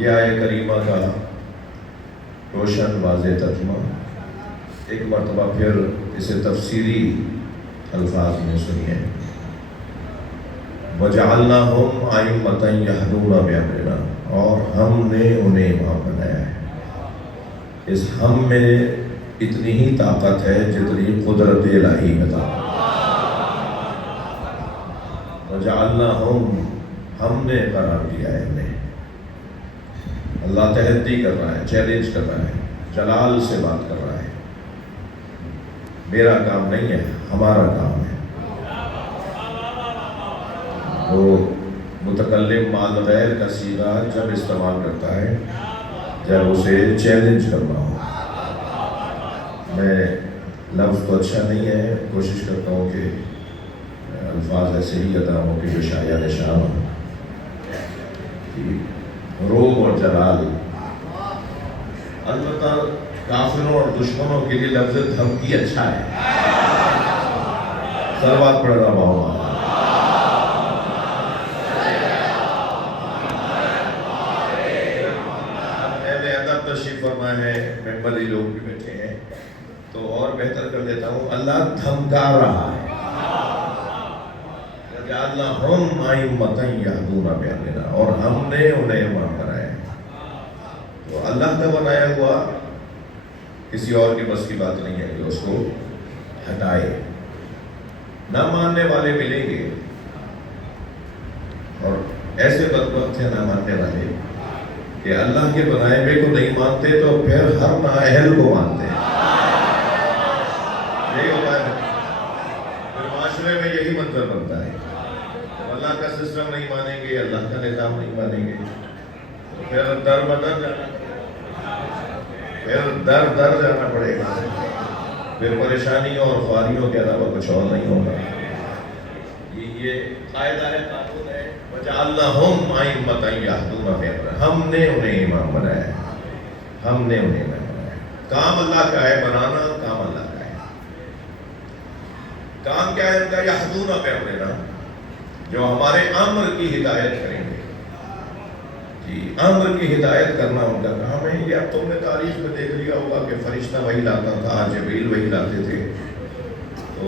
یہ آیت کریمہ کا روشن واضح ترجمہ ایک مرتبہ پھر اسے تفسیری الفاظ میں سنیے۔ وَجَعَلْنَاهُمْ أَئِمَّةً يَهْدُونَ بِأَمْرِنَا، اور ہم نے انہیں امام بنایا ہے۔ اس ہم میں اتنی ہی طاقت ہے جتنی قدرت الہی میں طاقت۔ وَجَعَلْنَاهُمْ، ہم نے قرار دیا ہے انہیں۔ اللہ تحدی کر رہا ہے، چیلنج کر رہا ہے، جلال سے بات کر رہا ہے۔ میرا کام نہیں ہے، ہمارا کام ہے۔ وہ متکلم مال غیر کا صیغہ جب استعمال کرتا ہے جب اسے چیلنج کرنا ہو۔ میں لفظ تو اچھا نہیں ہے، کوشش کرتا ہوں کہ الفاظ ایسے ہی ادا ہوں کہ جو شایع نشان ہو۔ روب اور جلال، البتہ کافروں اور دشمنوں کے لیے لفظ دھمکی اچھا ہے۔ صلوات پڑھ رہا ہوں۔ تشریف فرما ہے، ممبری لوگ بھی بیٹھے ہیں تو اور بہتر کر دیتا ہوں، اللہ دھمکا رہا ہے۔ وَجَعَلْنَاهُمْ أَئِمَّةً يَهْدُونَ بِأَمْرِنَا، اور ہم نے انہیں امام بنایا ہے۔ تو اللہ کا بنایا ہوا کسی اور کے بس کی بات نہیں ہے کہ اس کو ہٹائے۔ نہ ماننے والے ملیں گے، اور ایسے بدبخت ہیں نہ ماننے والے کہ اللہ کے بنائے ہوئے کو نہیں مانتے تو پھر ہر نااہل کو مانتے ہیں۔ یہی ہوتا ہے، پھر معاشرے میں یہی منظر بنتا ہے۔ اللہ کا سسٹم نہیں مانیں گے، اللہ کا نظام نہیں مانیں گے تو پھر در بدر جانا پڑے گا، پھر در جانا پڑے گا، پھر پریشانیوں اور خواریوں کے علاوہ کچھ اور نہیں ہوگا۔ یہ قاعدہ ہے، قانون ہے۔ وَجَعَلْنَاهُمْ أَئِمَّةً يَهْدُونَ بِأَمْرِنَا، ہم نے انہیں امام بنایا ہے، ہم نے انہیں امام بنایا ہے۔ کام اللہ کا ہے، بنانا کام اللہ کا ہے۔ کام کیا ہے ان کا؟ يَهْدُونَ بِأَمْرِنَا، جو ہمارے امر کی ہدایت کریں گے۔ جی، امر کی ہدایت کرنا ان کا کام ہے۔ یہ اب تم نے تاریخ میں دیکھ لیا ہوگا کہ فرشتہ وہی لاتا تھا، جبریل وہی لاتے تھے، تو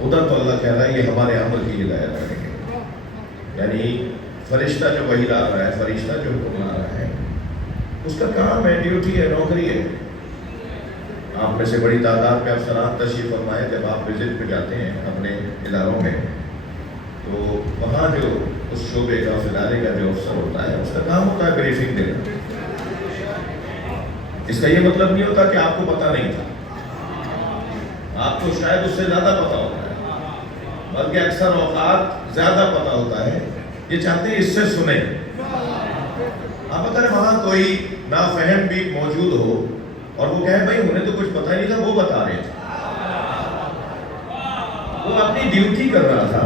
ادھر تو اللہ کہہ رہا ہے یہ ہمارے امر کی ہدایت کریں گے۔ یعنی فرشتہ جو وحی لا رہا ہے، فرشتہ جو حکم لا رہا ہے، اس کا کام ہے، ڈیوٹی ہے، نوکری ہے۔ آپ میں سے بڑی تعداد میں افسران تشریف فرمائے، جب آپ وزٹ پہ جاتے ہیں اپنے اداروں میں تو وہاں جو اس شعبے کا، اس ادارے کا جو افسر ہوتا ہے، اس کا کام ہوتا ہے بریفنگ دینا۔ اس کا یہ مطلب نہیں ہوتا کہ آپ کو پتہ نہیں تھا، آپ کو شاید اس سے زیادہ پتہ ہوتا ہے، بلکہ اکثر اوقات زیادہ پتہ ہوتا ہے۔ یہ چاہتے ہیں اس سے سنیں۔ آپ بتا رہے وہاں کوئی نافہم بھی موجود ہو اور وہ کہے بھائی انہیں تو کچھ پتہ ہی نہیں تھا، وہ بتا رہے تھے، وہ اپنی ڈیوٹی کر رہا تھا،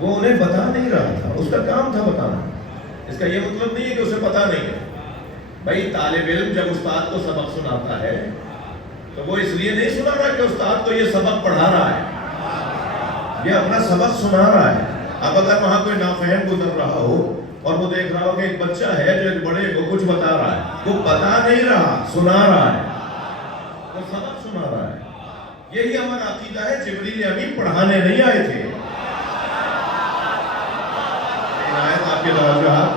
وہ انہیں بتا نہیں رہا تھا، اس کا کام تھا بتانا۔ اس کا یہ مطلب نہیں ہے کہ اسے پتہ نہیں ہے۔ بھائی طالب علم جب استاد کو سبق سناتا ہے تو وہ اس لیے نہیں سنا رہا کہ استاد کو یہ سبق پڑھا رہا ہے، یہ اپنا سبق سنا رہا ہے۔ اب اگر وہاں کوئی نافہم گزر رہا ہو اور وہ دیکھ رہا ہو کہ ایک بچہ ہے جو ایک بڑے کو کچھ بتا رہا ہے، وہ بتا نہیں رہا، سنا رہا ہے، وہ سبق سنا رہا ہے۔ یہی ہمارا عقیدہ ہے۔ جبریل امین پڑھانے نہیں آئے تھے۔ آپ کے توجہات،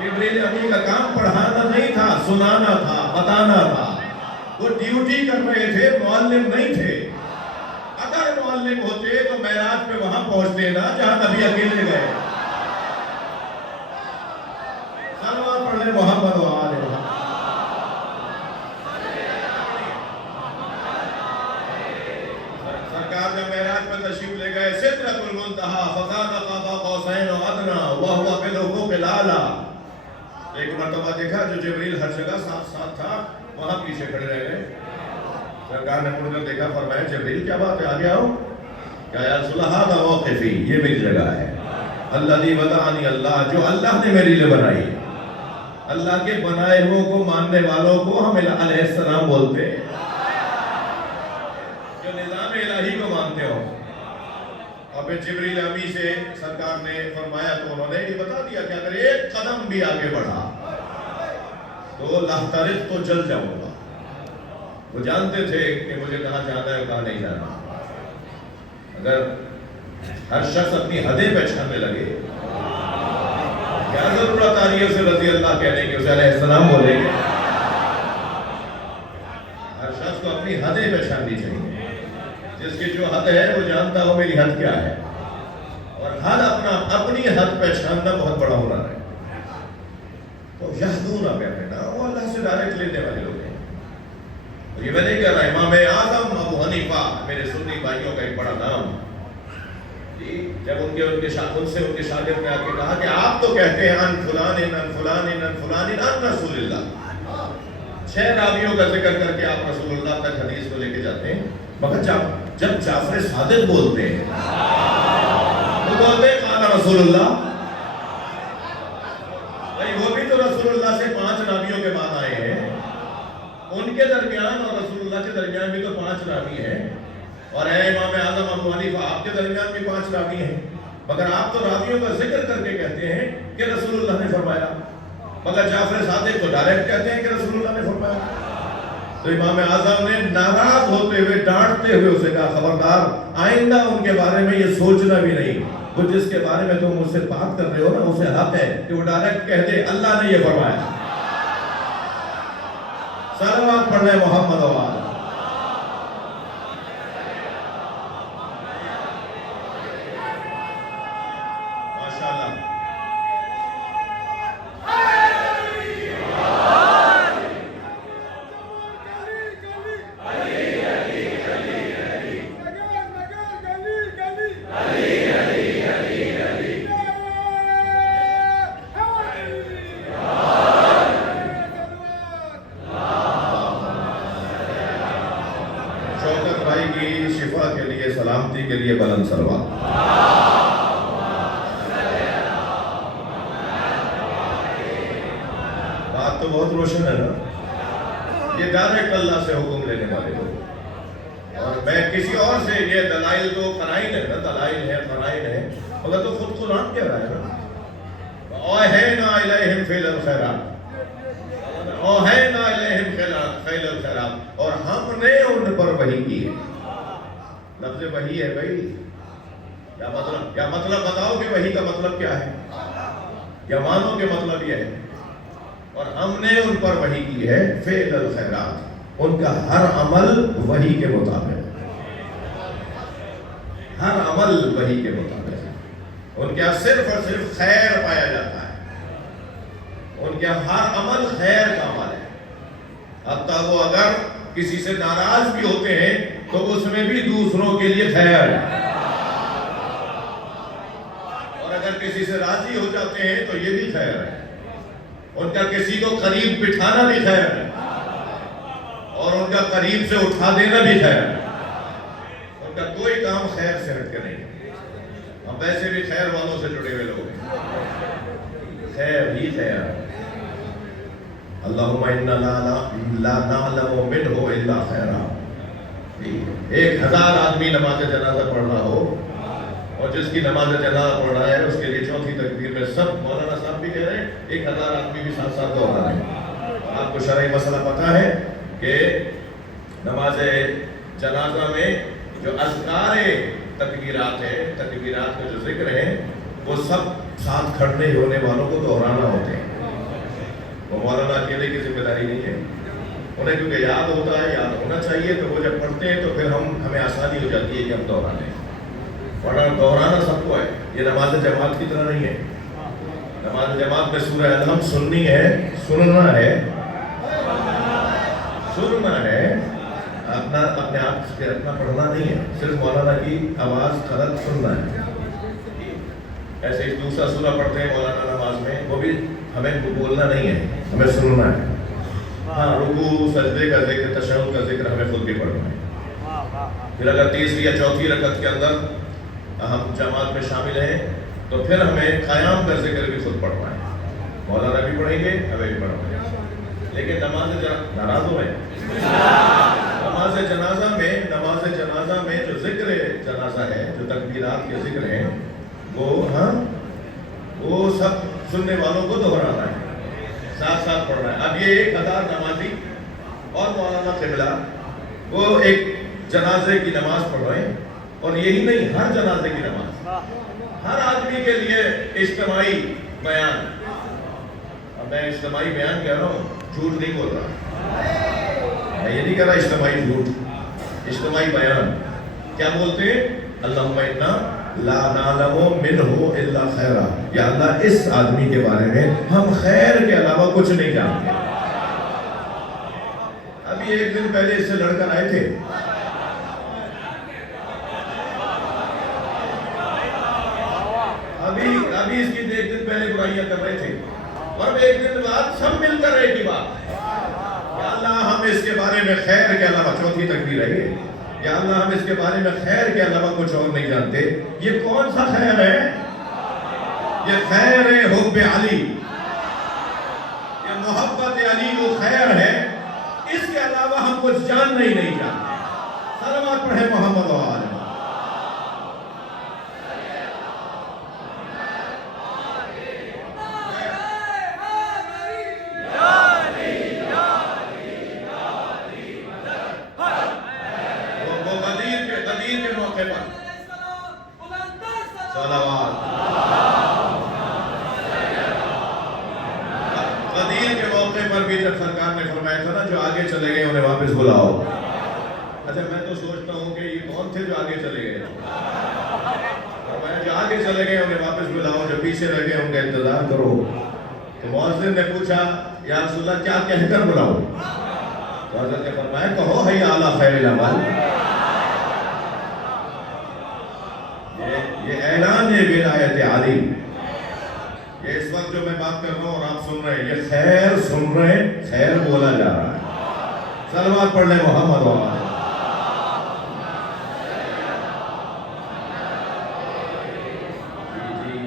جبریل امین کا کام پڑھانا نہیں تھا، سنانا تھا، بتانا تھا۔ وہ ڈیوٹی کر رہے تھے، معلم نہیں تھے۔ اگر معلم ہوتے تو معراج پہ وہاں پہنچتے نا جہاں نبی اکیلے گئے۔ صلوات پڑھ لیں محمد و آل محمد۔ سرکار جب معراج پہ تشریف لے گئے، سدرۃ المنتہا فکان قاب قوسین او ادنیٰ وہو بالافق الاعلیٰ۔ ایک مرتبہ دیکھا جو جبریل ہر جگہ ساتھ ساتھ تھا، وہاں پیچھے کھڑے رہ گئے۔ سرکار نے مڑ کر دیکھا، فرمایا جبریل کیا بات ہے، آگے آؤ۔ کہا یا رسول اللہ ھذا موقفی، یہ میری جگہ ہے۔ الذی وضعنی اللہ، جو اللہ نے میرے لیے بنائی۔ اللہ کے بنائے ہوئے کو ماننے والوں کو ہم علیہ السلام بولتے ہیں، جو نظام الہی کو مانتے ہو۔ اور پھر جبریل امی سے سرکار نے فرمایا تو انہوں نے یہ بتا دیا کہ اگر ایک قدم بھی آگے بڑھا تو لہترق تو جل جاؤں گا. وہ جانتے تھے کہ مجھے کہاں جانا ہے اور کہاں نہیں جانا. اگر ہر شخص اپنی حدیں پہچاننے لگے کیا ضرورت آ رہی ہے اسے رضی اللہ کہنے کی, اسے علیہ السلام بولیں گے. ہر شخص کو اپنی حدیں پہچاننی چاہیے. جس کی جو حد ہے وہ جانتا ہو میری حد کیا ہے, اور حد اپنی حد پہچاننا بہت بڑا ہنر ہے. تو یہدون کہتے ہیں نا, وہ اللہ سے ڈائریکٹ لینے والے لوگ ہیں. یہ میں نہیں کہہ رہا, امام اعظم ابو حنیفہ میرے سنی بھائیوں کا ایک بڑا نام, جب ان کے شاگرد نے آ کے کہا کہ آپ تو کہتے ہیں ان فلان ان فلان ان فلان ان رسول اللہ, 6 راویوں کا ذکر کر کے آپ رسول اللہ تک حدیث کو لے کے جاتے ہیں, مگر جب جعفر صادق بولتے ہیں وہ بولتے ہیں قال رسول اللہ, بھائی وہ بھی تو رسول اللہ سے 5 راویوں کے بعد آئے ہیں, ان کے درمیان اور رسول اللہ کے درمیان بھی تو 5 راوی ہیں, اور اے امام اعظم ابو حنیفہ آپ کے درمیان بھی 5 راوی ہیں, مگر آپ تو راویوں کا ذکر کر کے کہتے ہیں کہ رسول اللہ نے فرمایا, مگر جعفر صادق تو ڈائریکٹ کہتے ہیں کہ رسول اللہ نے فرمایا. تو امام اعظم نے ناراض ہوتے ہوئے ڈانٹتے ہوئے اسے کہا خبردار آئندہ ان کے بارے میں یہ سوچنا بھی نہیں, وہ جس کے بارے میں تم مجھ سے بات کر رہے ہو نا اسے حق ہے کہ وہ ڈائریکٹ کہہ دے اللہ نے یہ فرمایا. صلوات پڑھنے محمد وآلہ. سلامتی کے لیے بلند سلوات. بات تو بہت روشن ہے نا, یہ ڈائریکٹ اللہ سے حکم لینے والے لوگ, اور میں کسی اور سے یہ دلائل تو قرائن ہے نا, دلائل ہے قرائن ہے, مگر تو خود قرآن کہہ رہا ہے نا, اوحینا الیہم فعل الخیرات, اوحینا الیہم فعل الخیرات, اور ہم نے ان پر وحی کی ہے. لفظ وحی ہے بھائی, کیا مطلب بتاؤ کہ وحی کا مطلب کیا ہے, یا مانو کہ مطلب یہ ہے, اور ہم نے ان پر وحی کی ہے فعل الخیرات, ان کا ہر عمل وحی کے مطابق, ہر عمل وحی کے مطابق, ان کا صرف اور صرف خیر پایا جاتا ہے, ان کا ہر عمل خیر کا عمل ہے. حتیٰ وہ اگر کسی سے ناراض بھی ہوتے ہیں تو اس میں بھی دوسروں کے لیے خیر ہے, اور اگر کسی سے راضی ہو جاتے ہیں تو یہ بھی خیر ہے. ان کا کسی کو قریب بٹھانا بھی خیر ہے, اور ان کا قریب سے اٹھا دینا بھی خیر ہے. ان کا کوئی کام خیر سے ہٹ کے نہیں ہے. ہم ویسے بھی خیر والوں سے جڑے ہوئے لوگ ہیں, خیر ہی خیر ہے. اللہم انا لا نعلم منہ الا خیرا. 1000 آدمی نماز جنازہ پڑھ رہا ہو, اور جس کی نماز جنازہ پڑھ رہا ہے اس کے لیے چوتھی تکبیر میں سب مولانا صاحب بھی کہہ رہے ہیں, 1000 آدمی بھی ساتھ ساتھ دوڑ رہا ہے. آپ کو شرعی مسئلہ پتہ ہے کہ نماز جنازہ میں جو اذکار تکبیرات ہیں, تکبیرات کا جو ذکر ہے, وہ سب ساتھ کھڑنے ہونے والوں کو دہرانا ہوتے ہیں. وہ مولانا اکیلے کی ذمہ داری نہیں ہے, انہیں کیونکہ یاد ہوتا ہے, یاد ہونا چاہیے, تو وہ جب پڑھتے ہیں تو پھر ہمیں آسانی ہو جاتی ہے کہ ہم دہرا لیں. ورنہ دہرانا سب کو ہے, یہ نماز جماعت کی طرح نہیں ہے. نماز جماعت میں سورہ الحمد سننی ہے, سننا ہے, سننا ہے, اپنے آپ سے اپنا پڑھنا نہیں ہے, صرف مولانا کی آواز غلط سننا ہے. ایسے ہی دوسرا سورہ پڑھتے ہیں مولانا نماز میں, وہ بھی ہمیں بولنا نہیں ہے, ہمیں سننا ہے. ہاں رکوع سجدے کا ذکر, تشہد کا ذکر ہمیں خود بھی پڑھنا ہے. پھر اگر تیسری یا چوتھی رکعت کے اندر ہم جماعت میں شامل ہیں تو پھر ہمیں قیام کا ذکر بھی خود پڑھنا ہے. مولانا بھی پڑھیں گے, ہمیں بھی پڑھنا ہے. لیکن نماز ناراض ہو رہے ہیں, نماز جنازہ میں جو ذکر جنازہ ہے، جو تکبیرات کے ذکر ہیں، وہ سب سننے والوں کو دہرانا ہے، ساتھ ساتھ پڑھنا ہے۔ اب یہ ایک ہزار نمازی اور مولانا قبلہ وہ ایک جنازے کی نماز پڑھ رہے ہیں، اور یہی نہیں، ہر جنازے کی نماز، ہر آدمی کے لیے اجتماعی بیان۔ اب میں اجتماعی بیان کہہ رہا ہوں، جھوٹ نہیں بول رہا، میں یہ نہیں کہہ رہا اجتماعی جھوٹ، اجتماعی بیان۔ کیا بولتے ہیں؟ اللہم انا لا نعلم منہ الا خیرا، یا اللہ اس آدمی کے بارے میں ہم خیر کے علاوہ کچھ نہیں جانتے۔ ابھی ایک دن پہلے اس سے لڑ کر آئے تھے، ابھی اس کی ایک دن پہلے برائیاں کر رہے تھے، اور ایک دن بعد سب مل کر ایک ہی بات، یا اللہ ہم اس کے بارے میں خیر کے علاوہ، چوتھی تکبیر ہے یہ، یا اللہ ہم اس کے بارے میں خیر کے علاوہ کچھ اور نہیں جانتے۔ یہ کون سا خیر ہے؟ یہ خیر حب علی، یہ محبت علی وہ خیر ہے، اس کے علاوہ ہم کچھ جاننا ہی نہیں جانتے۔ صلوات پڑھیں محمد و آل محمد۔ قدیر کے موقع پر بھی جب سرکار نے فرمایا تھا نا، جو آگے چلے گئے انہیں واپس بلاؤ۔ اچھا میں تو سوچتا ہوں کہ یہ کون تھے جو آگے چلے گئے؟ فرمایا جو آگے چلے گئے انہیں واپس بلاؤ، جو پیچھے رہ گئے ان کا انتظار کرو۔ تو مؤذن نے پوچھا یا رسول اللہ کیا کہہ کر بلاؤ؟ تو حضرت نے فرمایا کہو حی علی خیر العمل۔ یہ اعلان ہے ولایت علی۔ یہ اس وقت جو میں بات کر رہا ہوں اور آپ سن رہے ہیں، یہ خیر سن رہے ہیں، خیر بولا جا رہا ہے۔ صلوات پڑھ لیں محمد و آل۔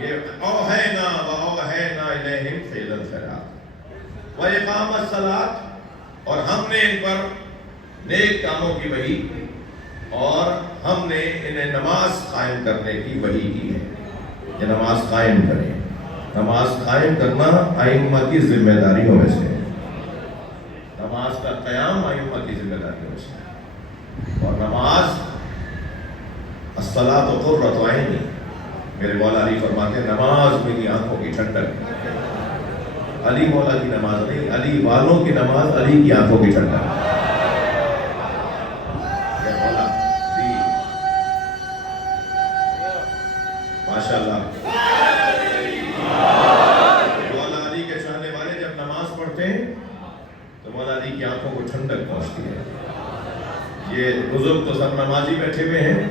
یہ اوحینا و اوحینا الیہم فعل الخیرات و اقام الصلاۃ، اور ہم نے ان پر نیک کاموں کی وحی اور ہم نے انہیں نماز قائم کرنے کی وحی کی ہے کہ نماز قائم کریں۔ نماز قائم کرنا ائمہ کی ذمہ داریوں میں سے ہے، نماز کا قیام ائمہ کی ذمہ داریوں میں سے ہے، اور نماز الصلاۃ قرۃ عینی، میرے مولا علی فرماتے ہیں نماز میری آنکھوں کی ٹھنڈک۔ علی مولا کی نماز نہیں، علی والوں کی نماز علی کی آنکھوں کی ٹھنڈک۔ ماشاءاللہ، مولا علی کے چاہنے والے جب نماز پڑھتے ہیں تو مولا علی کی آنکھوں کو ٹھنڈک پہنچتی ہے۔ یہ بزرگ تو سب نمازی بیٹھے ہوئے ہیں،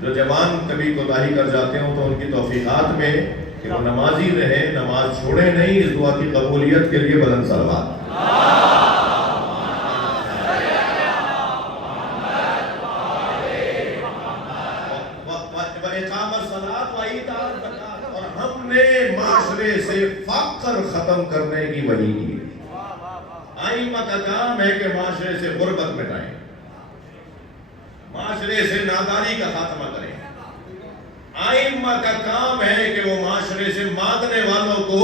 جو جوان کبھی کوتاہی کر جاتے ہوں تو ان کی توفیقات میں کہ وہ نمازی رہے، نماز چھوڑے نہیں، اس دعا کی قبولیت کے لیے بلند صلوات۔ اور ہم نے معاشرے سے فقر ختم کرنے کی وحی کی۔ ائمہ کا کام ہے کہ معاشرے سے غربت مٹائیں، معاشرے سے ناداری کا خاتمہ کریں۔ ائمہ کا کام ہے کہ وہ معاشرے سے مانگنے والوں کو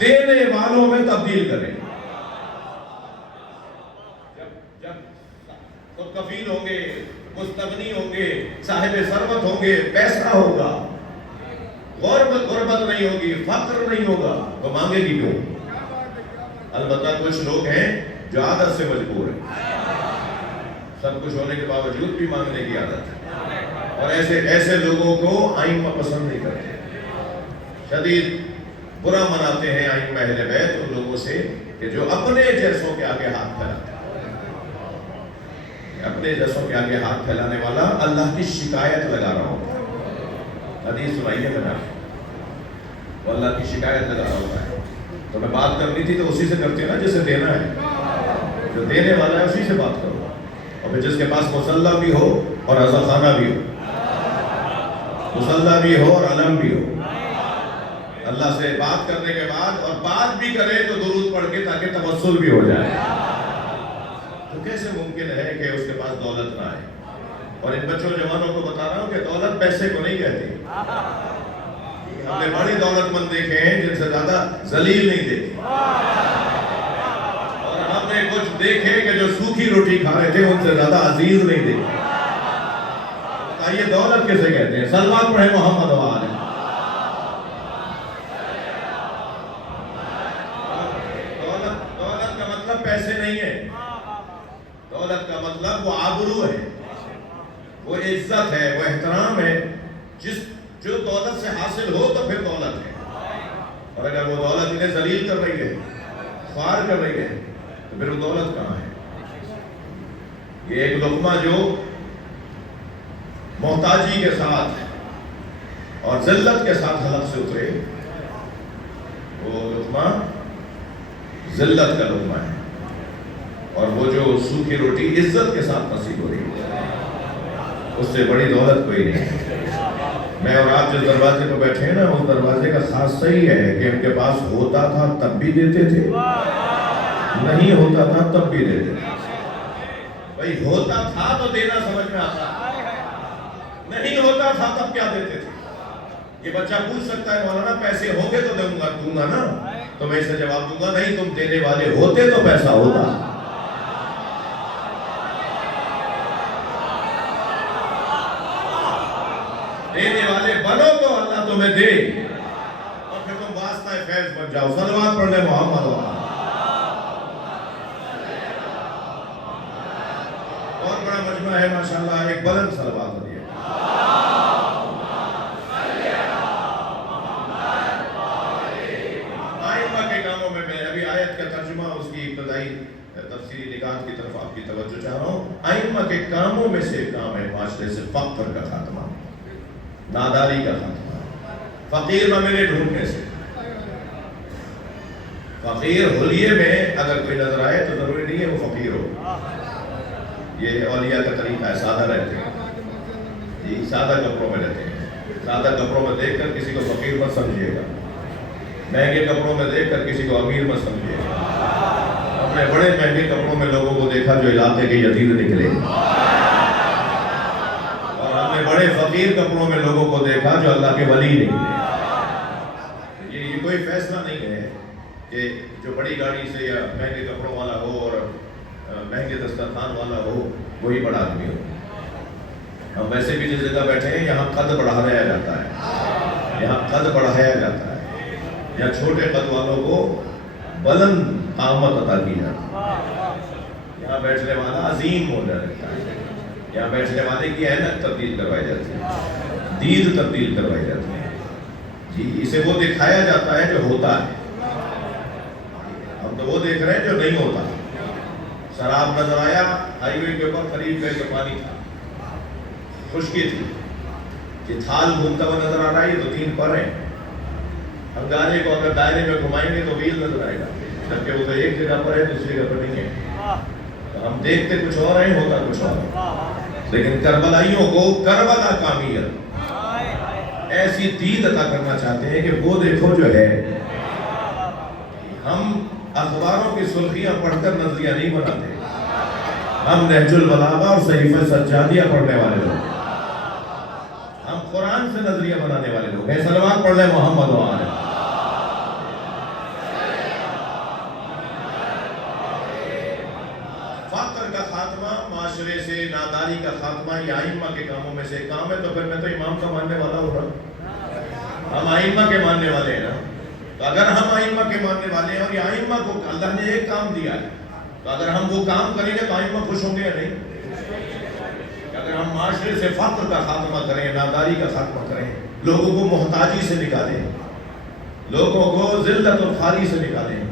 دینے والوں میں تبدیل کریں۔ جب خود کفیل ہوں گے، مستغنی ہوں گے، صاحب ثروت ہوں گے، پیسہ ہوگا، غربت نہیں ہوگی، فقر نہیں ہوگا، تو مانگے گی کیوں؟ البتہ کچھ لوگ ہیں جو عادت سے مجبور ہیں، سب کچھ ہونے کے باوجود بھی مانگنے کی عادت ہے، اور ایسے لوگوں کو ائمہ پسند نہیں کرتے، شدید برا مناتے ہیں ائمہ اہل بیت ان لوگوں سے کہ جو اپنے جیسوں کے آگے ہاتھ پھیلاتے ہیں۔ اپنے جیسوں کے آگے ہاتھ پھیلانے والا اللہ کی شکایت لگا رہا ہوتا ہے۔ حدیث سنائیے میں نے، وہ اللہ کی شکایت لگا رہا ہوتا ہے۔ تو میں بات کرنی تھی تو اسی سے کرتے ہیں نا جسے دینا ہے، جو دینے والا ہے اسی سے بات کرو، اور پھر جس کے پاس مصلی بھی ہو اور عزا خانہ بھی ہو، مصلی بھی ہو اور علم بھی ہو، اللہ سے بات کرنے کے بعد اور بات بھی کرے تو درود پڑھ کے تاکہ توسل بھی ہو جائے۔ تو کیسے ممکن ہے کہ اس کے پاس دولت نہ آئے؟ اور ان بچوں جوانوں کو بتا رہا ہوں کہ دولت پیسے کو نہیں کہتی. ہم نے بڑے دولت مند دیکھے ہیں جن سے زیادہ ذلیل نہیں دیکھے، اور ہم نے کچھ دیکھے کہ جو سوکھی روٹی کھا رہے تھے ان سے زیادہ عزیز نہیں دیکھے. یہ دولت کیسے کہتے ہیں؟ صلوات پڑھیں محمد و آلہ. دولت کا مطلب پیسے نہیں ہے. دولت کا مطلب وہ آبرو ہے، وہ عزت ہے، وہ احترام ہے. جو دولت سے حاصل ہو تو پھر دولت ہے. اور اگر وہ دولت انہیں ذلیل کر رہی ہے، خوار کر رہی ہے، تو پھر وہ دولت کہاں ہے؟ یہ ایک لقمہ جو محتاجی کے ساتھ اور ذلت کے ساتھ حلق سے اترے، وہ لقمہ ذلت کا لقمہ ہے. اور وہ جو سوکھی روٹی عزت کے ساتھ نصیب ہو رہی ہے، اس سے بڑی دولت کوئی نہیں ہے. میں اور آپ جس دروازے پہ بیٹھے ہیں نا، اس دروازے کا خاصہ ہی ہے کہ ان کے پاس ہوتا تھا تب بھی دیتے تھے، نہیں ہوتا تھا تب بھی دیتے تھے. بھائی ہوتا تھا تو دینا سمجھ میں آتا، نہیں ہوتا تھا تب کیا دیتے تھے؟ یہ بچہ پوچھ سکتا ہے مولانا پیسے ہوں گے تو دوں گا نا. تو میں اسے جواب دوں گا نہیں، تم دینے والے ہوتے تو پیسہ ہوتا. دینے والے بنو تو اللہ تمہیں دے، اور پھر تم واسطہ فیض بن جاؤ. صلوات پڑھ لے محمد. بہت بڑا مجمع ہے ماشاءاللہ، ایک بلند صلوات ہو. تفسیری نکات کی طرف آپ کی توجہ چاہ رہا ہوں. ائمہ کے کاموں میں سے کام ہے معاشرے سے فقر کا خاتمہ، ناداری کا خاتمہ، فقیر نہ ملے ڈھونڈنے سے. فقیر حلیے میں اگر کوئی نظر آئے تو ضروری نہیں ہے وہ فقیر ہو. یہ اولیاء کا طریقہ ہے، سادہ رہتے ہیں جی، سادہ کپڑوں میں رہتے ہیں. سادہ کپڑوں میں دیکھ کر کسی کو فقیر مت سمجھیے گا، مہنگے کپڑوں میں دیکھ کر کسی کو امیر مت سمجھیے گا. ہم نے بڑے مہنگے کپڑوں میں لوگوں کو دیکھا جو علاقے کے یتیم نکلے، اور ہم نے بڑے فقیر کپڑوں میں لوگوں کو دیکھا جو اللہ کے ولی نکلے. یہ کوئی فیصلہ نہیں ہے کہ جو بڑی گاڑی سے یا مہنگے کپڑوں والا ہو اور مہنگے دسترخوان والا ہو وہی بڑا آدمی ہو. ہم ویسے بھی جس جگہ بیٹھے ہیں یہاں قد بڑھایا جاتا ہے، یہاں قد بڑھایا جاتا ہے. یہاں چھوٹے قد والوں کو بلند قامت عطا کی جاتی ہے. یہاں بیٹھنے والا عظیم ہو جاتا ہے. یہاں بیٹھنے والے کی عینت تبدیل کروائی جاتی ہے، دید تبدیل کروائی جاتی ہے جی. اسے وہ دکھایا جاتا ہے جو ہوتا ہے. ہم تو وہ دیکھ رہے ہیں جو نہیں ہوتا. شراب نظر آیا ہائی وے کے اوپر، قریب گئے کہ پانی تھا، خشکی تھی. یہ تھال گھومتا ہوا نظر آ رہا ہے، یہ تو 3 پر ہیں. ہم گانے کو اگر دائرے میں گھمائیں گے تو ویل نظر آئے گا، جبکہ وہ تو ایک جگہ پر ہے دوسری جگہ پر نہیں ہے. ہم دیکھتے کچھ اور ہیں، ہوتا کچھ اور ہے. لیکن کربلائیوں کو کربلا کامیت ایسی دید عطا کرنا چاہتے ہیں کہ وہ دیکھو جو ہے. ہم اخباروں کی سرخیاں پڑھ کر نظریہ نہیں بناتے، ہم نہج البلاغہ اور صحیفہ سجادیہ پڑھنے والے لوگ، ہم قرآن سے نظریہ بنانے والے لوگ ہیں. صلوات پڑھ لیں محمد و آلہ. فقر کا خاتمہ، معاشرے سے ناداری کا خاتمہ، یہ ائمہ کے کاموں میں سے کام ہے. تو پھر میں تو امام کا ماننے والا ہوں نا، ہم ائمہ کے ماننے والے ہیں نا. تو اگر ہم ائمہ کے ماننے والے ہیں اور یہ ائمہ کو اللہ نے ایک کام دیا ہے، تو اگر ہم وہ کام کریں گے تو ائمہ خوش ہوں گے یا نہیں؟ اگر ہم معاشرے سے فقر کا خاتمہ کریں، ناداری کا خاتمہ کریں، لوگوں کو محتاجی سے نکالیں، لوگوں کو ذلت اور خواری سے نکالیں،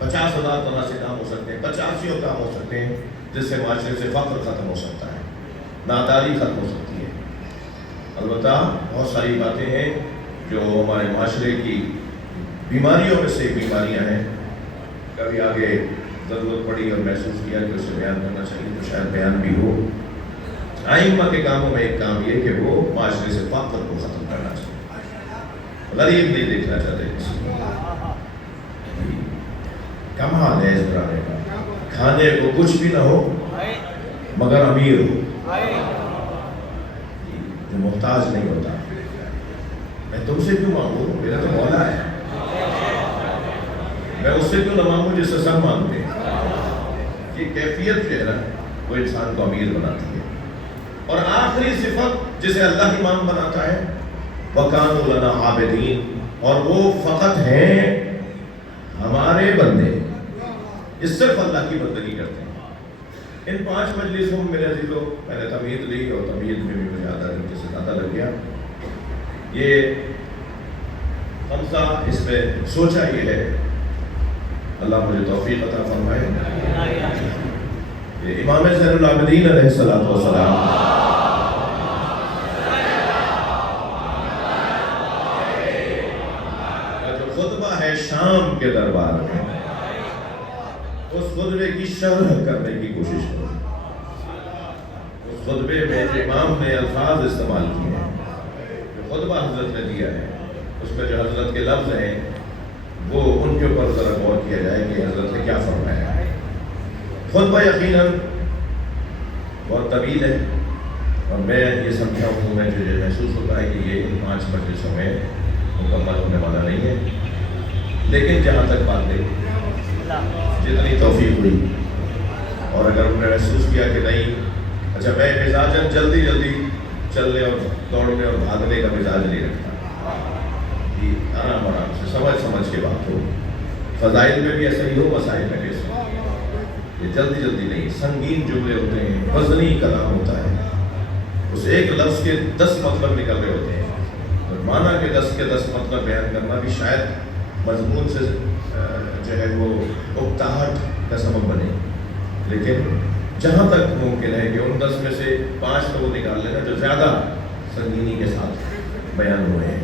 50,000 طرح سے کام ہو سکتے ہیں، 85 کام ہو سکتے ہیں جس سے معاشرے سے فقر ختم ہو سکتا ہے، ناداری ختم ہو سکتی ہے. البتہ بہت ساری باتیں ہیں جو ہمارے معاشرے کی بیماریوں میں سے بیماریاں ہیں. کبھی آگے ضرورت پڑی اور محسوس کیا کہ اسے بیان کرنا چاہیے تو شاید بیان بھی ہو. ائمہ کے کاموں میں ایک کام یہ کہ وہ معاشرے سے فقر کو ختم کرنا چاہیے، غریب نہیں دیکھنا چاہتے کسی کو. کمال ہے اس طرح کا، کھانے کو کچھ بھی نہ ہو مگر امیر ہو، جو محتاج نہیں ہوتا. میں تم سے کیوں مانگوں، میرا تو مولا ہے. میں اس سے کیوں نہ مانگوں جس سے سب مانگتے ہیں. یہ کیفیت جو ہے نا وہ انسان کو امیر بناتی ہے. اور آخری صفت جسے اللہ امام بناتا ہے وَكَانُوا لَنَا عَابِدِينَ، اور وہ فقط ہیں ہمارے بندے، یہ صرف اللہ کی بندگی کرتے ہیں. ان 5 مجلسوں میں میرے عزیزوں میں نے تمہید لی، اور تمہید میں بھی مجھے آدھا گھنٹے سے زیادہ لگ گیا. یہ خمسہ اس میں سوچا یہ ہے، اللہ مجھے توفیق عطا فرمائے. یہ امام زین العابدین علیہ الصلوۃ والسلام کا جو خطبہ ہے شام کے دربار میں، اس خطبے کی شرح کرنے کی کوشش کرو. اس خطبے میں جو امام نے الفاظ استعمال کیے ہیں، جو خطبہ حضرت نے دیا ہے، اس میں جو حضرت کے لفظ ہیں وہ ان کے اوپر ذرا غور کیا جائے کہ حضرت نے کیا فرمایا ہے. خطبہ یقیناً بہت طویل ہے، اور میں یہ سمجھا ہوں، میں جو محسوس ہوتا ہے کہ یہ 5 مجلسوں میں مکمل ہونے والا نہیں ہے. لیکن جہاں تک باتیں جتنی توفیق ہوئی، اور اگر انہوں نے محسوس کیا کہ نہیں اچھا میں مزاجاً جلدی چلنے اور دوڑنے اور بھاگنے کا مزاج نہیں رکھتا، آرام سے سمجھ کے بات ہو. فضائل میں بھی ایسا ہی ہو، مسائل میں بھی ایسا ہو. یہ جلدی نہیں، سنگین جملے ہوتے ہیں، وزنی کلام ہوتا ہے. اس ایک لفظ کے 10 مطلب نکل رہے ہوتے ہیں، اور مانا کہ 10 کے 10 مطلب بیان کرنا بھی شاید مضمون سے جو ہے وہ اکتاہٹ کا سبب بنے. لیکن جہاں تک ممکن ہے کہ ان 10 میں سے 5 تو وہ نکال لینا جو زیادہ سنگینی کے ساتھ بیان ہوئے ہیں،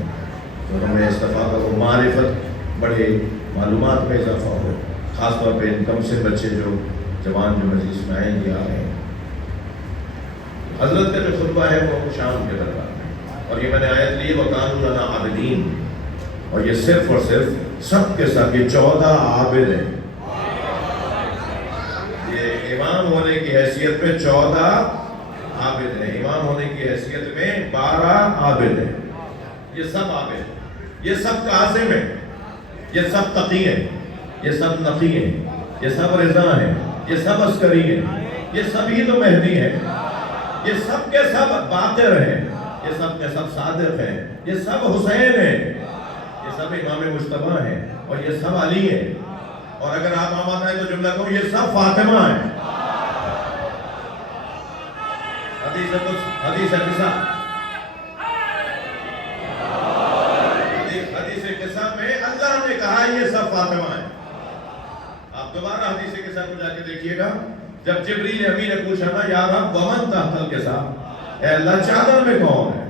تو ہمیں استفادہ ہو، معرفت بڑھے، معلومات میں اضافہ ہو. خاص طور پہ کم سے بچے جو جوان جو مجلس میں آئیں گے آ رہے ہیں. حضرت کا جو خطبہ ہے وہ شام کے دربار میں، اور یہ میں نے آیت لی وَكَانُوا لَنَا عَابِدِينَ، اور یہ صرف اور صرف سب کے ساتھ یہ 14 عابد ہیں. یہ امام ہونے کی حیثیت میں 14 عابد ہیں، امام ہونے کی حیثیت میں 12 عابد ہیں. یہ سب عابد ہیں، یہ سب کاظم ہیں، یہ سب تقی ہیں، یہ سب نقی ہیں، یہ سب رضا ہیں، یہ سب عسکری ہیں، یہ سب ہی تو مہدی ہیں، یہ سب کے سب باقر ہیں، یہ سب کے سب صادق ہیں، یہ سب حسین ہیں، یہ سب امام مجتبیٰ ہیں، اور یہ سب علی ہیں. اور اگر آپ آمد آئے تو جملہ کہو یہ سب فاطمہ ہیں. حدیث قصہ میں اللہ نے کہا یہ سب فاطمہ ہیں. آپ دوبارہ حدیث قصہ کو جا کے دیکھیے گا، جب جبریل امین نے پوچھا نا یا رب ومن تحت القصہ، اے اللہ چادر میں کون ہے،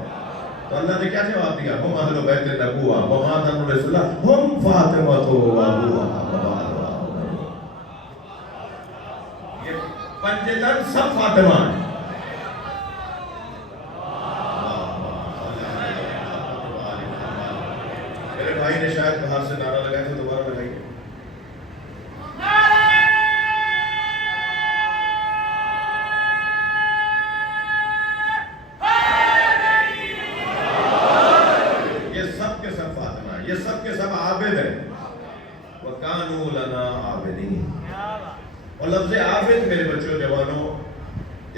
تو اللہ نے کیا جواب دیا؟ ہم اہل بیت النبوہ وما نحن رسول اللہ ہم فاطمہ وابوہا. یہ پنجتن سب فاطمہ ہیں. میرے بھائی نے شاید باہر سے نعرہ لگایا تھا، دوبارہ لگائیے. یہ سب کے سب عابد ہیں. وَكَانُوا لَنَا عَابِدِينَ. اور لفظ عابد میرے بچوں جوانوں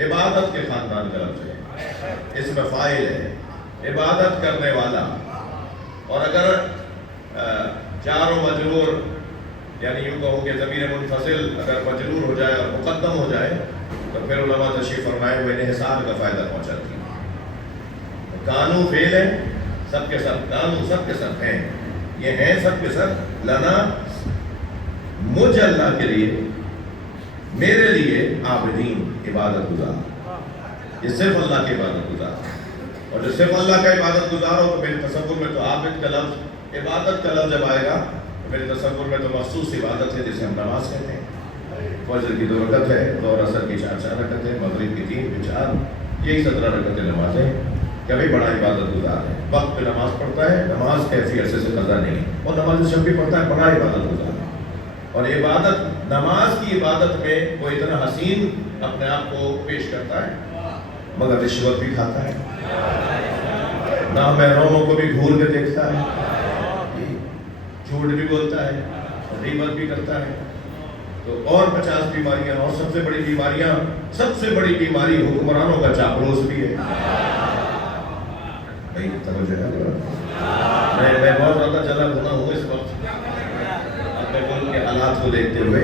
عبادت کے خاندان کا لفظ ہے، اس میں فاعل ہے عبادت کرنے والا. اور اگر جار و مجرور یعنی یوں کہو کہ ضمیر منفصل اگر مجرور ہو جائے اور مقدم ہو جائے تو پھر علماء تشریف فرمائے ہوئے انحصار کا فائدہ پہنچاتی ہے. کانو فعل ہے، سب کے سب کانو سب کے سب ہیں، یہ ہیں سب کے سب لنا مجھ اللہ کے لیے، میرے لیے عابدین عبادت گزار. یہ صرف اللہ کی عبادت گزار. اور جو صرف اللہ کا عبادت گزار ہو تو میرے تصور میں تو عابد کا لفظ عبادت کا لفظ جب آئے گا تو میرے تصور میں تو مخصوص عبادت ہے جسے ہم نماز کہتے ہیں. فجر کی 2 رکعت ہے، ظہر عصر کی 4 رکعتیں، مغرب کی 3 کی 4، یہی 17 رکعتیں نمازیں. کبھی بڑا عبادت گزار ہے، وقت پہ نماز پڑھتا ہے، نماز کیفی عرصے سے قضا نہیں، اور نماز شب بھی پڑھتا ہے، بڑا عبادت گزار ہے. اور عبادت، نماز کی عبادت میں وہ اتنا حسین اپنے آپ کو پیش کرتا ہے، مگر رشوت بھی کھاتا ہے، نامحرموں کو بھی گھور کے دیکھتا ہے، جھوٹ بھی بولتا ہے، غیبت بھی کرتا ہے، تو اور 50 بیماریاں، اور سب سے بڑی بیماری حکمرانوں کا چاپلوس بھی ہے۔ میں بہت زیادہ جلا بھنا ہوں اس وقت اپنے ملک کے حالات کو دیکھتے ہوئے۔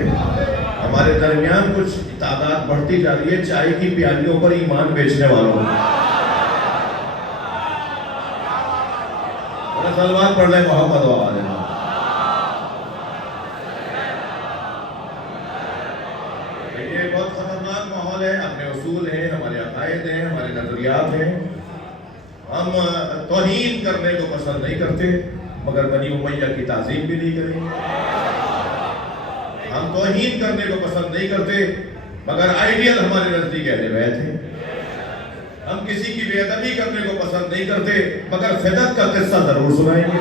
ہمارے درمیان کچھ تعداد بڑھتی جا رہی ہے چائے کی پیالیوں پر ایمان بیچنے والوں۔ سلمان پڑھ لیں محمد و آل محمد۔ یہ بہت خطرناک ماحول ہے، اپنے اصول ہیں، ہمارے عقائد ہیں، ہمارے نظریات ہیں۔ ہم توہین کرنے کو پسند نہیں کرتے، مگر بنی امیہ کی تعظیم بھی نہیں کریں گے۔ ہم توہین کرنے کو پسند نہیں کرتے، مگر آئیڈیل ہمارے نزدیک اہل بیت ہیں۔ ہم کسی کی بے ادبی کرنے کو پسند نہیں کرتے، مگر فدق کا قصہ ضرور سنائیں گے۔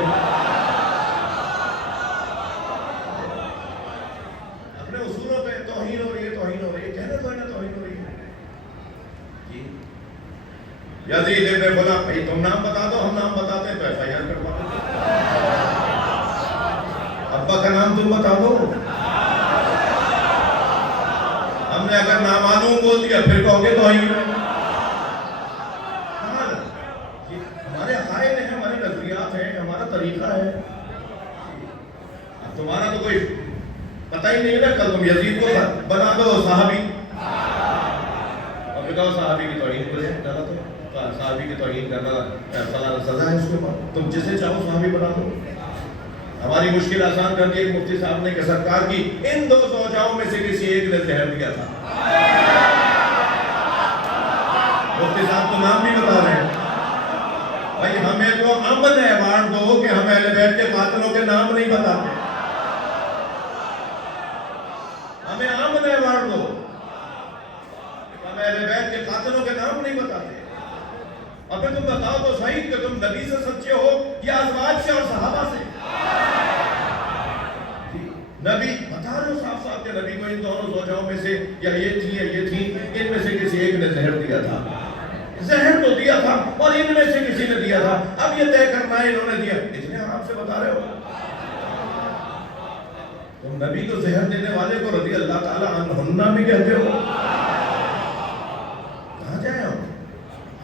اپنے اصولوں پہ توہین ہو رہی ہے، کہنا تو ہے نا توہین ہو رہی ہے۔ یزید ابن فلاں، بھائی تم نام بتا دو، ہم نام بتاتے ہیں تو ایف آئی آر کروا دو۔ ابا کا نام تم بتا دو، ہم نے اگر نامعلوم بول دیا پھر کہو گے توہین ہے۔ ہمارے عقائد ہیں، ہمارے نظریات ہیں، ہمارا طریقہ ہے۔ اب تمہارا تو کوئی پتہ ہی نہیں ہے نا، کل تم یزید کو بنا دو صحابی، اور کہو صحابی کی توہین کرے، غلط ہے۔ صحابی کی توہین کرنا سزا ہے اس کے بعد، تم جسے چاہو صحابی بنا دو۔ ہماری مشکل آسان کر دی ایک مفتی صاحب نے کہ سرکار کی ان 2 زوجاؤں میں سے کسی ایک نے زہر دیا تھا۔ مفتی صاحب تو نام بھی بتا رہے ہیں۔ بھائی ہمیں تو امن ایوارڈ دو کہ ہم اہل بیت کے قاتلوں کے نام نہیں بتاتے، ہمیں امن ایوارڈ دو، ہم اہل بیت کے قاتلوں کے نام نہیں بتاتے۔ اور پھر تم بتاؤ تو صحیح کہ تم نبی سے سچے ہو یا ازواج سے اور صحابہ سے؟ نبی بتا رہے ہو صاف صاف کہ نبی کو ان دونوں زوجاؤں میں سے یا یہ تھی یا یہ تھی، ان میں سے کسی ایک نے زہر دیا تھا۔ زہر تو دیا تھا اور ان میں سے کسی نے دیا تھا، اب یہ طے کرنا ہے انہوں نے دیا، اتنے آرام سے بتا رہے ہو۔ تم نبی کو زہر دینے والے کو رضی اللہ تعالی عنہن بھی کہتے ہو۔ کہاں جائیں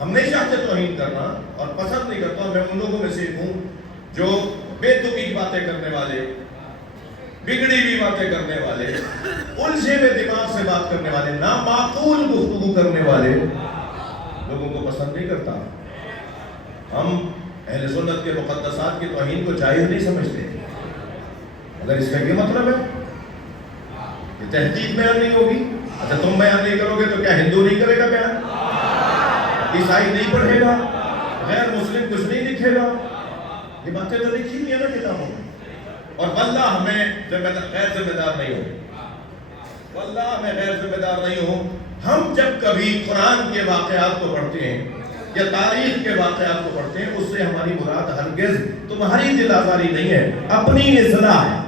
ہم نہیں چاہتے توہین کرنا اور پسند نہیں کرتا، میں ان لوگوں میں سے ہوں جو بے تکی کی باتیں کرنے والے، بگڑی ہوئی باتیں کرنے والے، الجھے ہوئے دماغ سے بات کرنے والے، نامعقول گفتگو کرنے والے لوگوں کو پسند نہیں کرتا۔ ہم اہل سنت کے مقدسات کی توہین کو جائز نہیں سمجھتے۔ اگر اس کا یہ مطلب ہے کہ تحقیق بیان نہیں ہوگی، اچھا تم بیان نہیں کرو گے تو کیا ہندو نہیں کرے گا بیان؟ عیسائی نہیں پڑھے گا؟ غیر مسلم کچھ نہیں لکھے گا؟ یہ باتیں تو لکھی نہیں ہے نا کتابوں میں۔ اور واللہ میں غیر ذمہ دار نہیں ہوں، واللہ میں غیر ذمہ دار نہیں ہوں۔ ہم جب کبھی قرآن کے واقعات کو پڑھتے ہیں یا تاریخ کے واقعات کو پڑھتے ہیں، اس سے ہماری مراد ہرگز تمہاری دل آزاری نہیں ہے، اپنی اصلاح ہے۔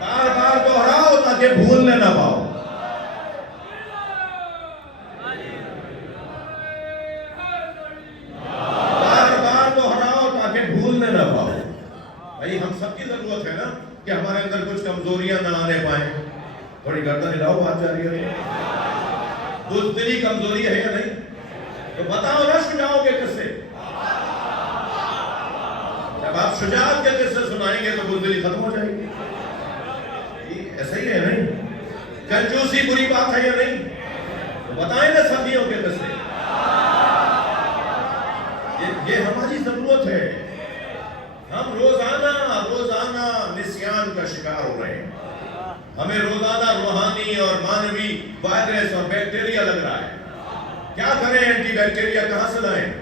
بار بار دہراؤ تاکہ بھولنے نہ پاؤ۔ بھائی ہم سب کی ضرورت ہے نا کہ ہمارے اندر کچھ کمزوریاں نہ آنے پائیں۔ تھوڑی گردن ہلاؤ، بات جاری ہے، بزدلی کمزوری ہے یا نہیں؟ تو بتاؤ نا، شجاعوں کے قصے۔ جب آپ شجاعت کے قصے سنائیں گے تو بزدلی ختم ہو جائے گی۔ ایسا ہی ہے نہیں؟ کنجوسی بری بات ہے یا نہیں؟ تو بتائیں نا سخیوں کے قصے۔ یہ ہماری ضرورت ہے۔ ہم روزانہ نسیان کا شکار ہو رہے ہیں، ہمیں روزانہ روحانی اور مانوی وائرس اور بیکٹیریا لگ رہا ہے۔ کیا کریں؟ اینٹی بیکٹیریا کہاں سے لائیں؟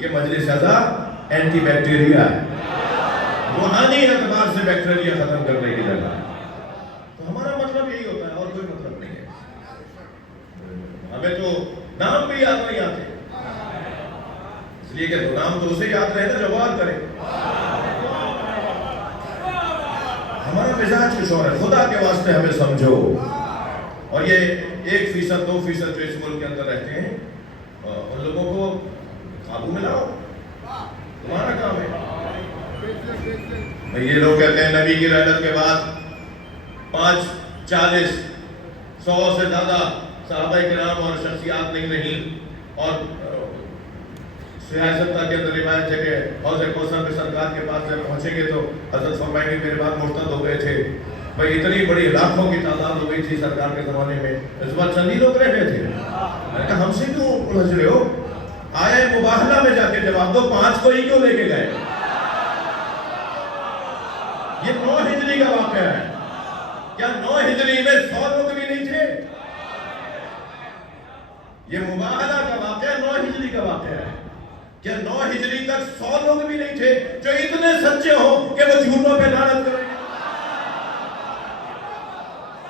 یہ مجلس اعضاء اینٹی بیکٹیریا ہے، روحانی اعتبار سے بیکٹیریا ختم کرنے کی جگہ۔ تو ہمارا مطلب یہی ہوتا ہے اور کوئی مطلب نہیں ہے۔ ہمیں تو نام بھی یاد نہیں آتے، اس لیے کہ نام تو اسے یاد رہے نا جو غور کرے۔ ہمارا مزاج کچھ اور ہے. خدا کے واسطے ہمیں سمجھو. اور یہ 1%, 2% جو اس ملک کے اندر رہتے ہیں ان لوگوں کو قابو میں لاؤ. تمہارا کام ہے. یہ لوگ کہتے ہیں نبی کی رحلت کے بعد 5, 40, 100 سے زیادہ صحابہ کرام اور شخصیات نہیں رہی. اور سیاست کے اندر روایت ہے کہ حوض کوثر میں سرکار کے پاس جب پہنچیں گے تو حضرت فرمائیں گے میرے بعد مرتد ہو گئے تھے. بھائی اتنی بڑی لاکھوں کی تعداد ہو گئی تھی سرکار کے زمانے میں, اس بار چند ہی لوگ رہ گئے تھے. میں نے کہا ہم سے کیوں الجھ رہے ہو؟ آئے مباہلہ میں جا کے جواب دو, 5 کو ہی کیوں لے کے گئے؟ یہ 9 ہجری کا واقعہ ہے. کیا 9 ہجری میں 100 لوگ بھی نہیں تھے؟ یہ مباہلہ کا واقعہ 9 ہجری کا واقعہ ہے. کیا 9 ہجری تک 100 لوگ بھی نہیں تھے جو اتنے سچے ہوں کہ وہ جھوٹوں پہ لعنت کریں؟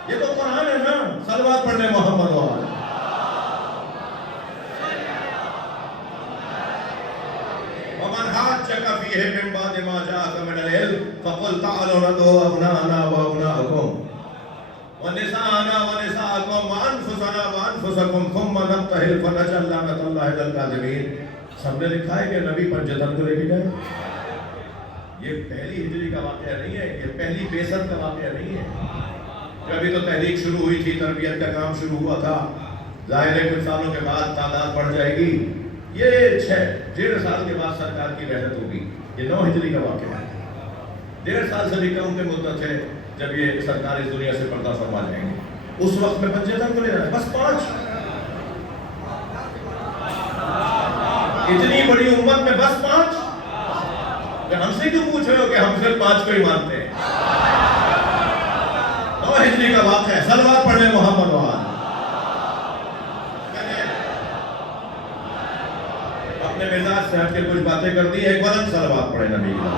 یہ تو قرآن ہے نا. صلوات پڑھنے محمد وآلہ. وَمَنْ حَاجَّكَ فِيهِ مِنْ بَعْدِ مَا جَاءَكَ مِنَ الْعِلْمِ فَقُلْ تَعَالَوْا نَدْعُوا أَبْنَاءَنَا وَأَبْنَاءَكُمْ وَنِسَاءَنَا وَنِسَاءَكُمْ وَأَنفُسَنَا وَأَنفُسَكُمْ ثُمَّ نَبْتَهِلْ فَنَجْعَلْ لَعْنَتَ اللَّهِ عَلَى الْكَاذِبِينَ. سب نے لکھا ہے کہ نبی پنجتن کو لے کے گئے. یہ پہلی ہجری کا واقعہ نہیں ہے, یہ پہلی بعثت کا واقعہ نہیں ہے. ابھی تو تحریک شروع ہوئی تھی, تربیت کا کام شروع ہوا تھا. ظاہر ہے کچھ سالوں کے بعد تعداد بڑھ جائے گی. یہ 1.5 سال کے بعد سرکار کی رحلت ہوگی. یہ 9 ہجری کا واقعہ ہے. 1.5 سال سے بھی کم کی مدت ہے جب یہ سرکار اس دنیا سے پردہ فرما جائیں گے. اس وقت میں پنجتن کو لے جانا ہے, بس 5. اتنی بڑی امت میں بس 5. ہم سے کیوں پوچھ رہے ہو کہ ہم صرف 5 کو ہی مانتے ہیں؟ 9 ہجری کا واقعہ ہے. صلوات پڑھنے محمد وآلہ. اپنے مزاج سے ہٹ کے کچھ باتیں کر دی. ایک بلند صلوات پڑھے نبی کی.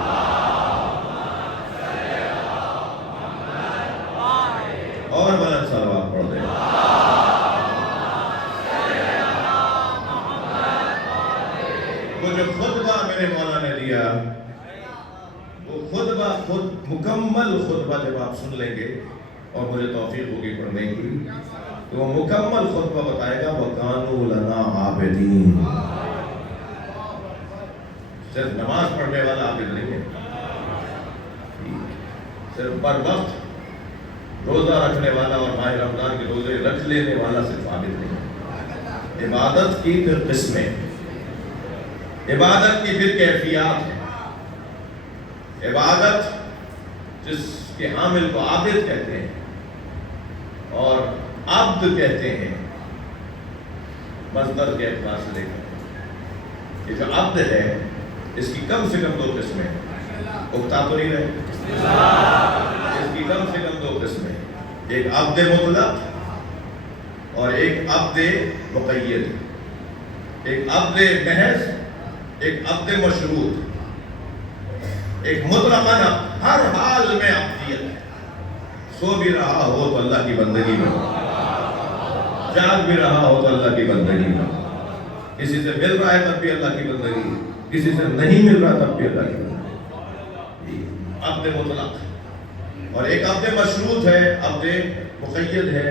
اور بلند صلوات پڑھ دے. وہ جو خطبہ میرے مولا نے دیا, وہ خطبہ خود مکمل خطبہ جب آپ سن لیں گے اور مجھے توفیق ہوگی پڑھنے کی تو وہ مکمل خطبہ بتائے گا. وَكَانُوا لَنَا عَابِدِينَ. صرف نماز پڑھنے والا عابد نہیں ہے, صرف بر وقت روزہ رکھنے والا اور ماہ رمضان کے روزے رکھ لینے والا صرف عابد نہیں ہے. عبادت کی پھر قسمیں, عبادت کی پھر کیفیات ہے. عبادت جس کے عامل کو عابد کہتے ہیں اور عبد کہتے ہیں مصدر کے اعتبار سے دیکھیں. یہ جو عبد ہے اس کی کم سے کم 2 قسمیں. اکتا تو نہیں رہے, اس کی کم سے کم 2 قسمیں. ایک عبد مطلق اور ایک عبد مقید. ایک عبد محض, ایک عبد مشروط. ایک مطلقاً ہر حال میں عبدیت ہے. سو بھی رہا ہو تو اللہ کی بندگی میں, جاگ بھی رہا ہو تو اللہ کی بندگی میں, کسی سے مل رہا ہے تب بھی اللہ کی بندگی, کسی سے نہیں مل رہا تب بھی اللہ کی بندگی. عبد مطلق. اور ایک عبد مشروط ہے, عبد مقید ہے,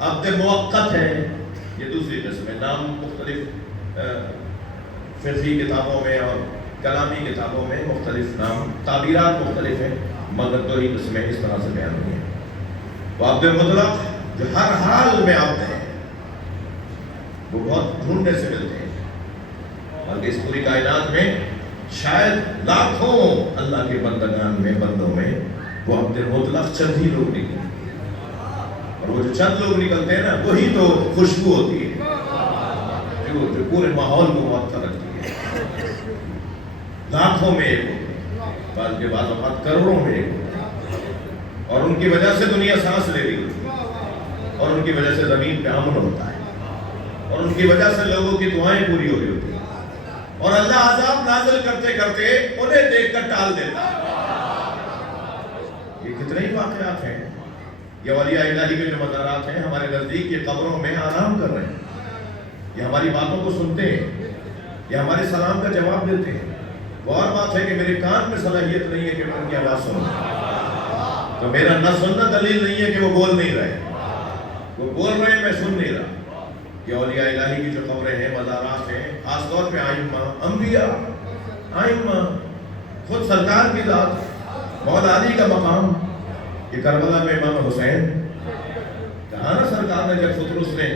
عبد موقت ہے. یہ دوسری قسم ہے. نام مختلف فقہی کتابوں میں اور کلامی کتابوں میں مختلف نام, تعبیرات مختلف ہیں, مگر 2 ہی قسمیں اس طرح سے بیان ہوئی ہیں. وہ عبد مطلق جو ہر حال میں عبد ہیں, وہ بہت ڈھونڈنے سے ملتے ہیں. بلکہ اس پوری کائنات میں شاید لاکھوں اللہ کے بندگان میں, بندوں میں وہ عبد مطلق چند ہی لوگ نکلتے ہیں. اور وہ جو چند لوگ نکلتے ہیں نا, وہی تو خوشبو ہوتی ہے جو پورے ماحول کو معطر رکھتی ہے. لاکھوں میں ایک ہوتے ہیں, بعض کے بعض اوقات کروڑوں میں ایک ہوتے ہیں, اور ان کی وجہ سے دنیا سانس لے رہی ہوتی ہے, اور ان کی وجہ سے زمین پہ امن ہوتا ہے, اور ان کی وجہ سے لوگوں کی دعائیں پوری ہو رہی ہوتی ہیں, اور اللہ عذاب نازل کرتے کرتے انہیں دیکھ کر ٹال دیتا ہے. یہ کتنے ہی واقعات ہیں. یہ اولیاء الہی کے جو مزارات ہیں ہمارے نزدیک, یہ قبروں میں آرام کر رہے ہیں, یہ ہماری باتوں کو سنتے ہیں, یہ ہمارے سلام کا جواب دیتے ہیں. وہ اور بات ہے کہ میرے کان میں صلاحیت نہیں ہے کہ میں ان کی آواز سنوں. تو میرا نہ سننا دلیل نہیں ہے کہ وہ بول نہیں رہے، وہ بول رہے ہیں، میں سن نہیں رہا۔ یہ اولیاء الہی کی جو قبریں ہیں، مزارات ہیں، خاص طور پہ ائمہ، انبیاء، ائمہ، خود سرکار کی ذات، مولا علی کا مقام، یہ کربلا میں امام حسین کہا نا سرکار نے جب فترس نے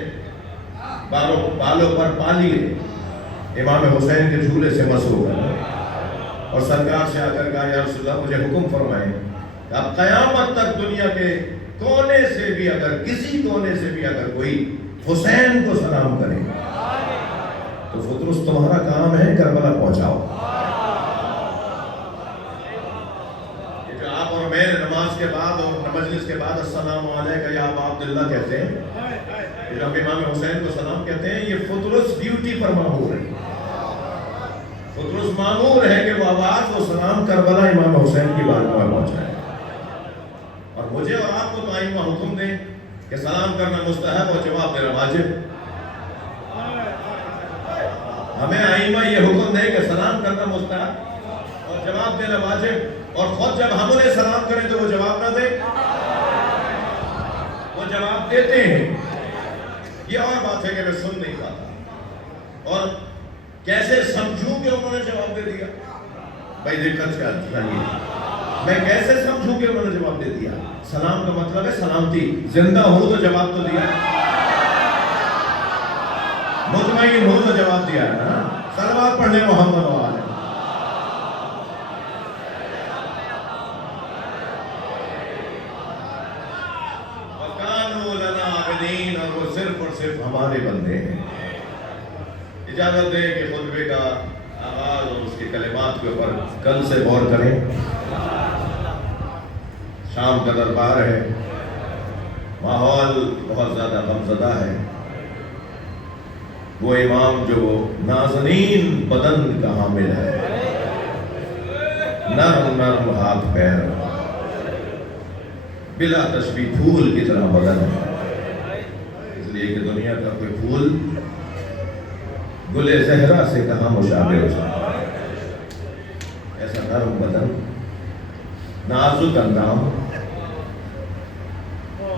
بالوں پر پا لیے، امام حسین کے جھولے سے مس ہو گئے، اور سرکار سے آ کر کہا یا رسول اللہ مجھے حکم فرمائیں کہ اب قیامت تک دنیا کے کونے سے بھی اگر کسی کونے سے بھی اگر کوئی حسین کو سلام کرے تو فترس تمہارا کام ہے کربلا پہنچاؤ۔ یہ جو آپ اور میں نماز کے بعد اور مجلس کے بعد السلام علیکم یا ابا عبداللہ کہتے ہیں، یہ جو امام حسین کو سلام کہتے ہیں، یہ فترس ڈیوٹی پر مامور ہے۔ فترس مامور ہے کہ وہ آواز و سلام کربلا امام حسین کی بارگاہ میں پہنچائے، اور مجھے اور آپ کو تو ائمہ حکم دیں کہ سلام کرنا مستحب اور جواب دینا واجب۔ ہمیں ائمہ یہ حکم دیں کہ سلام کرنا مستحب اور جواب دینا واجب، اور خود جب ہم انہیں سلام کریں تو وہ جواب نہ دیں، وہ جواب دیتے ہیں۔ یہ اور بات ہے کہ میں سن نہیں پاتا، اور کیسے سمجھوں کہ انہوں نے جواب دے دیا؟ بھائی دقت کیا چاہیے، میں کیسے سمجھوں کہ انہوں نے جواب دے دیا؟ سلام کا مطلب ہے سلامتی، زندہ ہوں تو جواب تو دیا، مطمئن ہوں تو جواب دیا ہے نا۔ صلوات پڑھنے محمد و آلہ۔ وَكَانُوا لَنَا عَابِدِينَ، اور وہ صرف اور صرف ہمارے بندے ہیں۔ اجازت دے کہ خطبے کا آغاز اور اس کے کلمات کے اوپر کل سے غور کریں۔ شام کا دربار ہے، ماحول بہت زیادہ غمزدہ ہے۔ وہ امام جو نازنین بدن کا حامل ہے، نرم نرم ہاتھ پیر، بلا تشبیہ پھول کی طرح بدن ہے، اس لیے کہ دنیا کا کوئی پھول گلے زہرا سے کہاں مشابہ ہو سکتا ہے۔ ایسا نرم بدن، نازک اندام،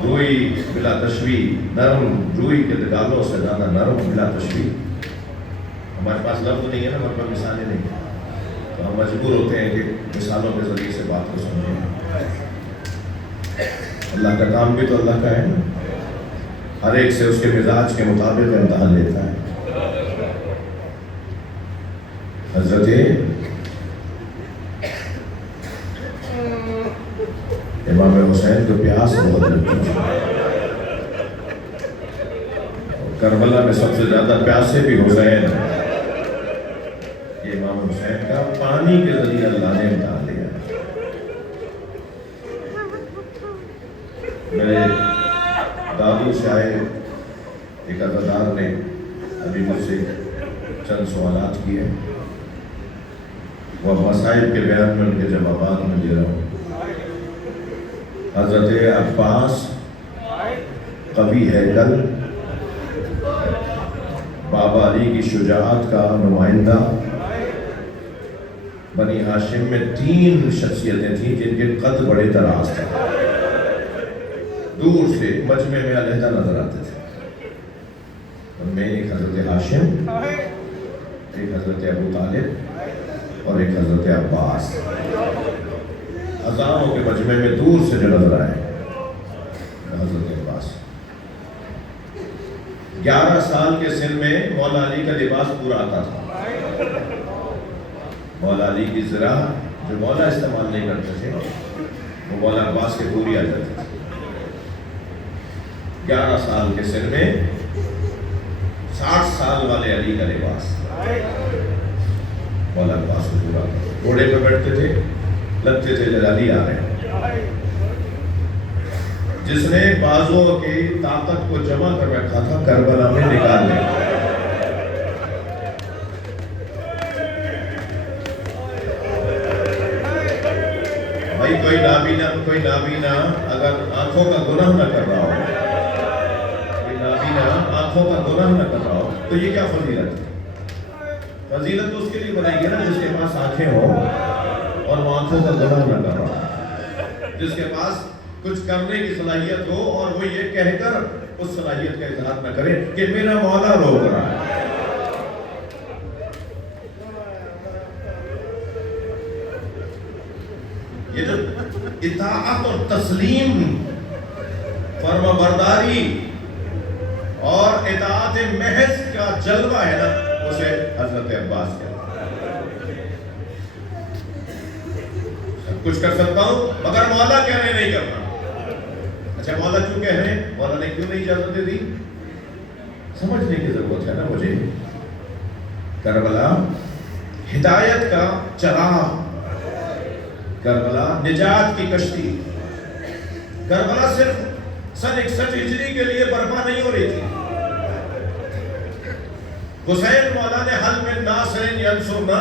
روئی بلا تشبیہ، نرم روئی کے گالوں سے زیادہ نرم بلا تشبیہ۔ ہمارے پاس لفظ نہیں ہے نا، ہمارے پاس مثالیں نہیں ہیں، تو ہم مجبور ہوتے ہیں کہ مثالوں کے ذریعے سے بات کو سمجھیں۔ اللہ کا کام بھی تو اللہ کا ہے نا، ہر ایک سے اس کے مزاج کے مطابق امتحان لیتا ہے۔ حضرت امام حسین کو پیاس بہت لگتی تھی، کربلا میں سب سے زیادہ پیاسے بھی حسین، یہ امام حسین کا پانی کے ذریعے اللہ نے امتحان لیا۔ میرے دادو صاحب ایک عزادار نے ابھی مجھ سے چند سوالات کیے، وہ مسائل کے بیان میں ان کے جوابات میں دے رہا ہوں۔ حضرت عباس قوی ہیکل، بابا علی کی شجاعت کا نمائندہ، بنی ہاشم میں 3 شخصیتیں تھیں جن کے قد بڑے دراز تھے، دور سے مجمع میں علیحدہ نظر آتے تھے۔ ان میں ایک حضرت ہاشم، ایک حضرت ابو طالب اور ایک حضرت عباس، ہزاروں کے مجمع میں دور سے جو نظر آئے حضرت عباس۔ 11 سال کے سن میں مولا علی کا لباس پورا آتا تھا، مولا علی کی زرہ جو مولا استعمال نہیں کرتے تھے وہ مولا عباس کے پوری آ جاتی تھی۔ 11 سال کے سن میں 60 سال والے علی کا لباس مولا عباس کو پورا، گھوڑے پہ بیٹھتے تھے، لگتے تھے جلالی آ رہے ہیں۔ جس نے بازوں کی طاقت کو جمع کر رکھا تھا کربلا میں نکال لیا۔ بھائی کوئی نابینا اگر آنکھوں کا گناہ نہ کر رہا ہو، کوئی نابینا آنکھوں کا گناہ نہ کر رہا ہو تو یہ کیا فضیلت ہے؟ فضیلت تو اس کے لیے بنائی گئی نا جس کے پاس آنکھیں ہوں اور وہ آنکھوں کا گناہ نہ کر رہا ہو، جس کے پاس کچھ کرنے کی صلاحیت ہو اور وہ یہ کہہ کر اس صلاحیت کا اظہار نہ کرے کہ میرا مولا روک رہا ہے. یہ جو اطاعت اور تسلیم، فرما برداری اور اطاعت محض کا جلوہ ہے نا، اسے حضرت عباس کہتے ہیں. سب کچھ کر سکتا ہوں مگر مولا کہہ رہے نہیں کرنا. اچھا مولا کیوں کہہ رہے ہیں؟ مولا نے کیوں نہیں اجازت دی؟ سمجھنے کی ضرورت ہے نا مجھے. کربلا ہدایت کا چراغ، کربلا نجات کی کشتی. کربلا صرف سن 61 ہجری کے لیے برپا نہیں ہو رہی تھی. حسین مولا نے حل میں ناصرین ینصرنا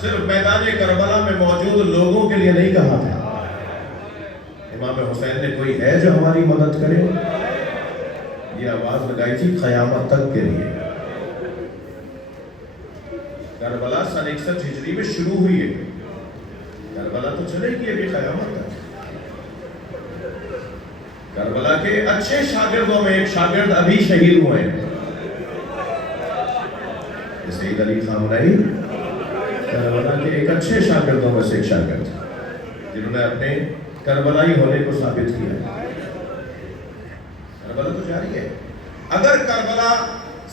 صرف میدان کربلا میں موجود لوگوں کے لیے نہیں کہا تھا. امام حسین نے کوئی ہے جو ہماری مدد کرے؟ یہ آواز لگائی تھی قیامت تک کے لیے. کربلا سن 61 ہجری میں شروع ہوئی ہے. کربلا تو چلے گی ابھی قیامت تک. کربلا کے اچھے شاگردوں میں ایک شاگرد ابھی شہید ہوئے ہیں، سید علی خامنئی کربلا کے ایک اچھے شاگردوں میں سے ایک شاگرد جنہوں نے اپنے کربلائی ہونے کو ثابت کیا. کربلا تو جاری ہے. اگر کربلا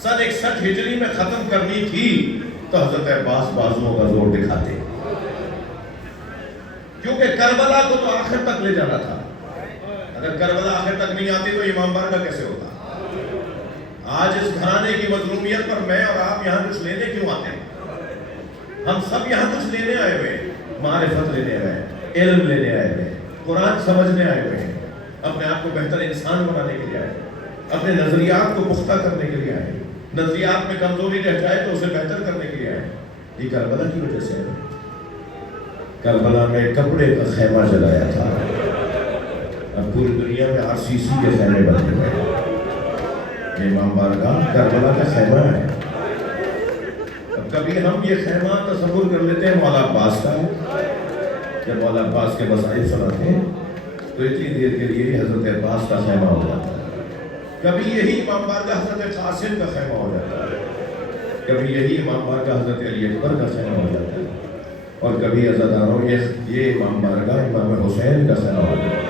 سن 61 ہجری میں ختم کرنی تھی تو حضرت عباس بازوؤں کا زور دکھاتے، کیونکہ کربلا کو تو آخر تک لے جانا تھا. اگر کربلا آخر تک نہیں آتی تو امام بارگاہ کیسے ہوتا؟ آج اس گھرانے کی مظلومیت پر میں اور آپ یہاں کچھ لینے کیوں آتے ہیں؟ ہم سب یہاں کچھ لینے آئے ہوئے ہیں، معرفت لینے آئے ہیں، علم لینے آئے ہوئے ہیں، قرآن سمجھنے آئے ہوئے ہیں، اپنے آپ کو بہتر انسان بنانے کے لیے آئے ہیں، اپنے نظریات کو پختہ کرنے کے لیے آئے ہیں. نظریات میں کمزوری رہ جائے تو اسے بہتر کرنے کے لیے آئے ہیں. یہ کربلا کی وجہ سے ہے. کربلا میں کپڑے کا خیمہ جلایا تھا، اب پوری دنیا میں RCC کے خیمے بن گئے. یہ امام بارگاہ کربلا کا خیمہ ہے. اب کبھی ہم یہ خیمہ تصور کر لیتے ہیں مولا عباس کا ہے. جب مولا عباس کے مسائل سناتے ہیں تو اتنی دیر کے لیے حضرت عباس کا خیمہ ہو جاتا ہے. کبھی یہی امام بارگاہ حضرت قاسم کا خیمہ ہو جاتا ہے. کبھی یہی امام بارگاہ حضرت علی اکبر کا خیمہ ہو جاتا ہے. اور کبھی عزاداروں یہ امام بارگاہ امام حسین کا خیمہ ہو جاتا ہے.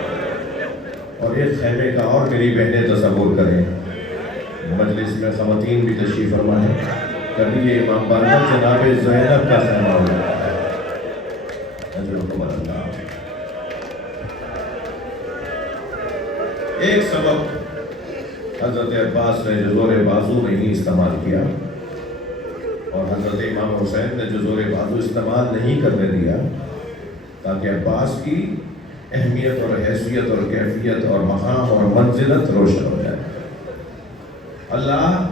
اور ایک خیمے کا اور میری بہنیں تصور کریں، مجلس میں خواتین بھی تشریف فرما ہے، کبھی یہ امام بارگاہ جناب زینب کا خیمہ ہو جاتا ہے. ایک سبب حضرت عباس نے جو زور بازو نہیں استعمال کیا اور حضرت امام حسین نے جو زور بازو استعمال نہیں کرنے دیا تاکہ عباس کی اہمیت اور حیثیت اور کیفیت اور مقام اور منزلت روشن ہو جائے. اللہ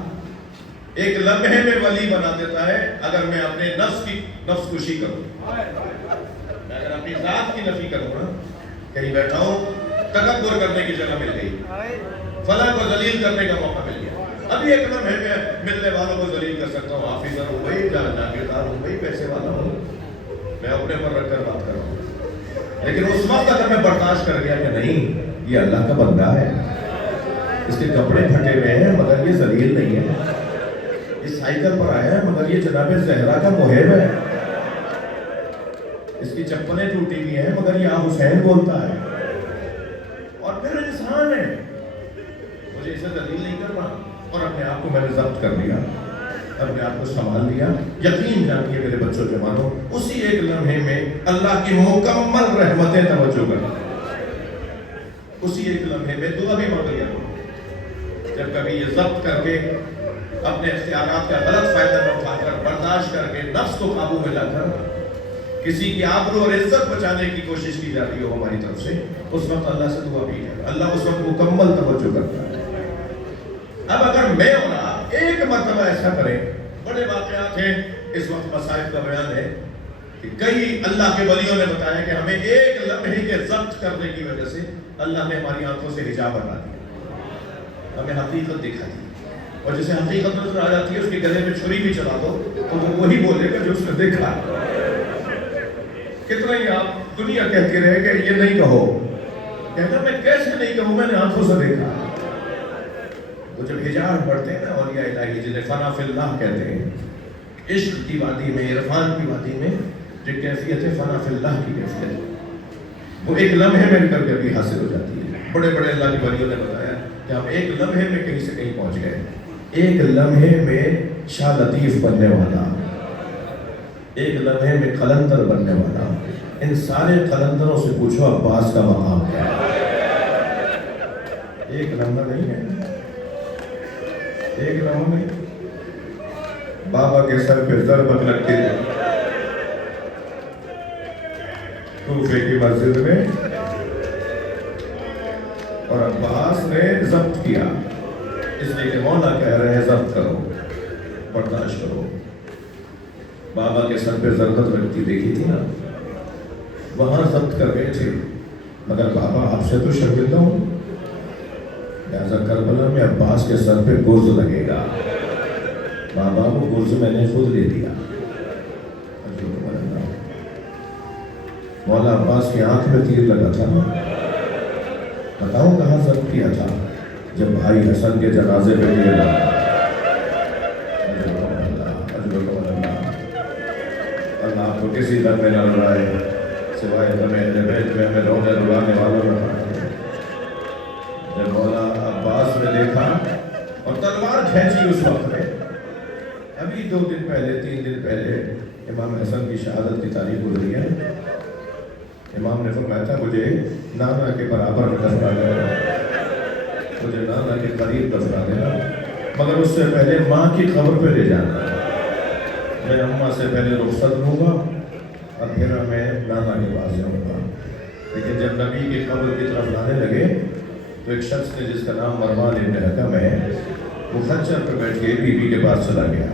ایک لمحے میں ولی بنا دیتا ہے اگر میں اپنے نفس کشی کروں. میں اگر اپنی ذات کی نفی کروں نا، کہیں بیٹھا ہوں تکبر کرنے کی جگہ مل گئی، فلاں کو ذلیل کرنے کا موقع مل گیا، ابھی ایک لمحے میں ملنے والوں کو ذلیل کر سکتا ہوں. آفیسر ہوں بھائی، جاگیردار ہوں بھائی، پیسے والا ہوں، میں اپنے پر رکھ کر بات کر رہا ہوں. لیکن اس وقت اگر میں برداشت کر گیا کہ نہیں یہ اللہ کا بندہ ہے، اس کے کپڑے پھٹے ہوئے ہیں مگر یہ ذلیل نہیں ہے، اس سائیکل پر آیا ہے مگر یہ جناب زہرا کا محب ہے، اس کی چپلیں ٹوٹی ہوئی ہیں مگر یہ حسین بولتا ہے، اور پھر انسان ہے، مجھے اسے ذلیل نہیں کرنا. اور اپنے آپ کو میں نے ضبط کر لیا، اپنے آپ کو سنبھال لیا. یقین جانیے میرے بچوں جوانوں، اسی ایک لمحے میں اللہ کی مکمل رحمتیں توجہ کر، اسی ایک لمحے میں دعا بھی مانگ لیا. جب کبھی یہ ضبط کر کے اپنے اختیارات کا غلط فائدہ نہ اٹھا کر، برداشت کر کے، نفس کو قابو میں لا کر کسی کی آبرو اور عزت بچانے کی کوشش کی جاتی ہو ہماری طرف سے، اس وقت اللہ سے دعا بھی ہے. اللہ اس وقت مکمل توجہ کرتا ہے. اب اگر میں اور آپ ایک مرتبہ ایسا کریں، بڑے واقعات ہیں، اس وقت مصائب کا بیان ہے کہ کئی اللہ کے ولیوں نے بتایا کہ ہمیں ایک لمحے کے ضبط کرنے کی وجہ سے اللہ نے ہماری آنکھوں سے حجاب ہٹا دیا، ہمیں حقیقت دکھا دی. اور جسے حقیقت نظر آ جاتی ہے اس کے گلے میں چھری بھی چلا دو تو وہ وہی بولے گا جو اس نے دیکھا. کتنا ہی آپ دنیا کہتے رہے کہ یہ نہیں کہو، کہتا میں کیسے نہیں کہوں، میں نے آنکھوں سے دیکھا۔ وہ جب حجاب پڑھتے ہیں نا اولیاء الہی جنہیں فنا فی اللہ کہتے ہیں، عشق کی وادی میں، عرفان کی وادی میں جو کیفیت ہے فنا فی اللہ کی کیفیت، وہ ایک لمحے میں کر کے بھی حاصل ہو جاتی ہے۔ بڑے بڑے اللہ کے ولیوں نے بتایا کہ ہم ایک لمحے میں کہیں سے کہیں پہنچ گئے، ایک لمحے میں شاہ لطیف بننے والا، ایک لمحے میں قلندر بننے والا۔ ان سارے قلندروں سے پوچھو عباس کا مقام کیا ہے؟ ایک لمحہ نہیں ہے، ایک لمحہ نہیں۔ بابا کے سر پہ ضربت لگتی تھی کوفے کی مسجد میں، اور عباس نے ضبط کیا، اس لیے کہ مولا کہہ رہے ہیں ضبط کرو، برداشت کرو۔ بابا کے سر پہ ضربت لگتی دیکھی تھی نا، وہاں ضبط کر گئے تھے، مگر بابا آپ سے تو شرمندہ ہوں، لہذا کربلا میں عباس کے سر پہ گرز لگے گا۔ بابا کو گرز میں نے خود لے دیا۔ مولا عباس کی آنکھ میں تیر لگا تھا، بتاؤں کہاں ضبط کیا تھا؟ جب بھائی حسن کے جنازے پہ تیر لگا۔ اللہ آپ کو کسی در میں نہ لڑائے سوائے دم اہل بیت میں ہمیں رونے رلانے والوں نہ بنائے۔ جب مولا عباس نے دیکھا اور تلوار کھینچی اس وقت میں، ابھی 2 دن پہلے 3 دن پہلے امام حسن کی شہادت کی تاریخ گزری ہے، امام نے فرمایا تھا مجھے نانا کے برابر میں دفنا دینا، مجھے نانا کے قریب دفنا دینا، مگر اس سے پہلے ماں کی قبر پہ لے جانا، میں اماں سے پہلے رخصت لوں گا اور پھر میں نانا کے پاس جاؤں گا۔ لیکن جب نبی کی قبر کی طرف لانے لگے تو ایک شخص نے جس کا نام مروان ابن حکم ہے، وہ خچر پہ بیٹھ کے بیوی کے پاس چلا گیا،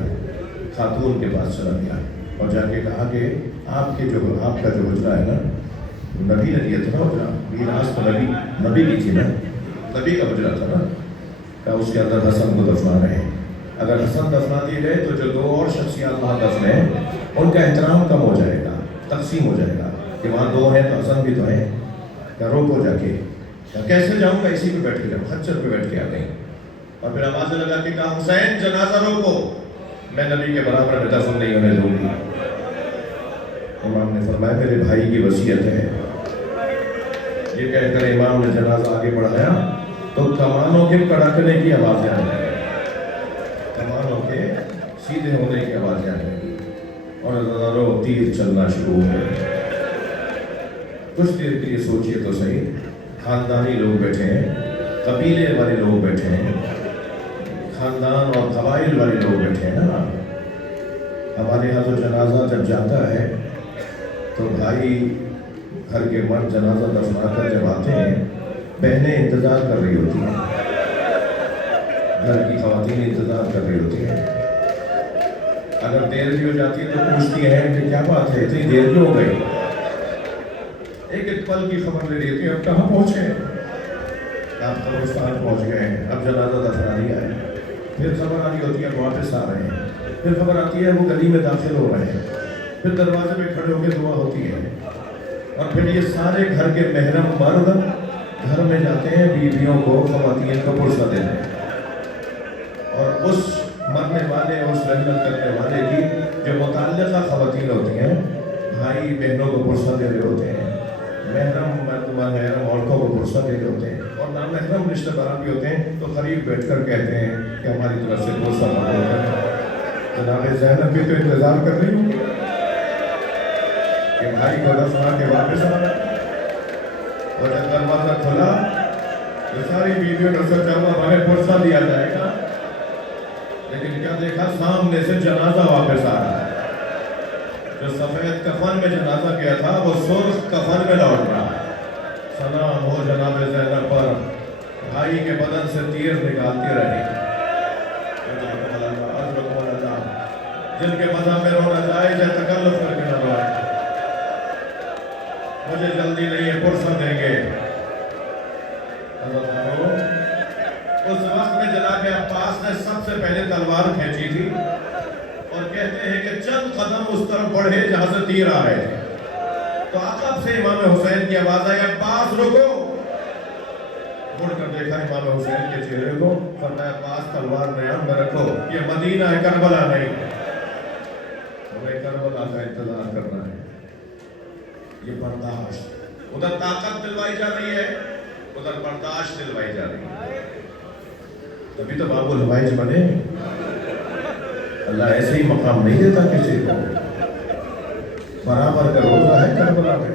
خاتون کے پاس چلا گیا اور جا کے کہا کہ آپ کا جو حجرہ ہے نا، نبی نے دیا تھا نا حجرہ، میراث تو نبی کی تھی نا، نبی کا حجرہ تھا نا، کہ اس کے اندر حسن کو دفنا رہے ہیں، اگر حسن دفنا دیے گئے تو جو 2 اور شخصیات وہاں دفن ہیں ان کا احترام کم ہو جائے گا، تقسیم ہو جائے گا کہ وہاں 2 ہیں تو حسن بھی تو ہیں، کیا روکو جا کے، کیسے جاؤں گا؟ اسی پہ بیٹھ کے جاؤں، خچر پہ بیٹھ کے آ گئی اور پھر آوازیں لگا کے کہا حسین جنازہ روکو، میں نبی کے برابر میں دفن نہیں ہونے دوں گی۔ امام نے فرمایا میرے بھائی کی وصیت ہے، یہ کہہ کر امام نے جنازہ آگے بڑھایا تو کمانوں کے کڑکنے کی آوازیں آنے لگی، کمانوں کے سیدھے ہونے کی آوازیں آنے لگی اور ہزاروں تیر چلنا شروع ہو گئے۔ کچھ دیر کے لیے سوچئے تو صحیح، خاندانی لوگ بیٹھے ہیں، قبیلے والے لوگ بیٹھے ہیں، خاندان اور قبائل والے لوگ بیٹھے ہیں نا۔ ہمارے یہاں تو جنازہ جب جاتا ہے تو بھائی گھر کے مرد جنازہ دفنا کر جب آتے ہیں، بہنیں انتظار کر رہی ہوتی ہیں، گھر کی خواتین انتظار کر رہی ہوتی ہیں، اگر دیر بھی ہو جاتی ہے تو پوچھتی ہیں کہ کیا بات ہے اتنی دیر کیوں ہو گئی؟ ایک پل کی خبر لے رہی ہوتی ہے، اب کہاں پہنچے؟ آپ قبرستان پہنچ گئے ہیں، اب جنازہ دفنا نہیں آئے، پھر خبر آ رہی ہوتی ہے واپس آ رہے ہیں، پھر خبر آتی ہے وہ گلی میں داخل ہو رہے ہیں، پھر دروازے پہ کھڑے ہو کے دعا ہوتی ہے، اور پھر یہ سارے گھر کے محرم مرد گھر میں جاتے ہیں بیویوں کو، خواتین کو پرسہ دیتے ہیں، اور اس مرنے والے اس رحمت کرنے والے کی جو متعلقہ خواتین ہوتی ہیں بھائی بہنوں کو پرسہ دے رہے ہوتے ہیں، محرم مرد محرم عورتوں کو پرسہ دے رہے ہوتے ہیں، اور نامحرم رشتہ دار بھی ہوتے ہیں تو قریب بیٹھ کر کہتے ہیں کہ ہماری طرف سے پرسہ قبول کریں۔ جناب زینب بھی تو انتظار کر رہی ہوں کہ بھائی کو دفنا کے واپس آ رہا، اور جب دروازہ کھلا تو ساری بیویوں کا سوچا ہوا ہمیں پرسہ دیا جائے گا، لیکن کیا دیکھا سامنے سے جنازہ واپس آ رہا ہے، جو سفید کفن میں جنازہ کیا تھا وہ سرخ کفن میں لوٹ رہا ہے۔ سلام ہو جناب زینب پر، بھائی کے بدن سے تیر نکالتی رہی، جن کے مذہب میں رونا جائز ہے تکلف کر کے نہ روئے، مجھے جلدی نہیں ہے پرسہ دیں گے۔ اس وقت میں جناب عباس نے سب سے پہلے تلوار کھینچی تھی اور کہتے ہیں کہ چند قدم اس طرف بڑھے جہاں سے تیر آ رہے تھے تو عقب سے امام حسین کی آواز آئی عباس رکو، مڑ کر دیکھا امام حسین کے چہرے کو، فرمایا پاس تلوار نیام میں رکھو، یہ مدینہ ہے، کربلا نہیں، ہمیں کربلا کا انتظار کرنا ہے۔ یہ برداشت، ادھر طاقت دلوائی جا رہی ہے، ادھر برداشت دلوائی جا رہی ہے۔ تبھی تو باب الحوائج بنے۔ اللہ ایسے ہی مقام نہیں دیتا کسی کو، برابر کا روزہ ہے کربلا میں،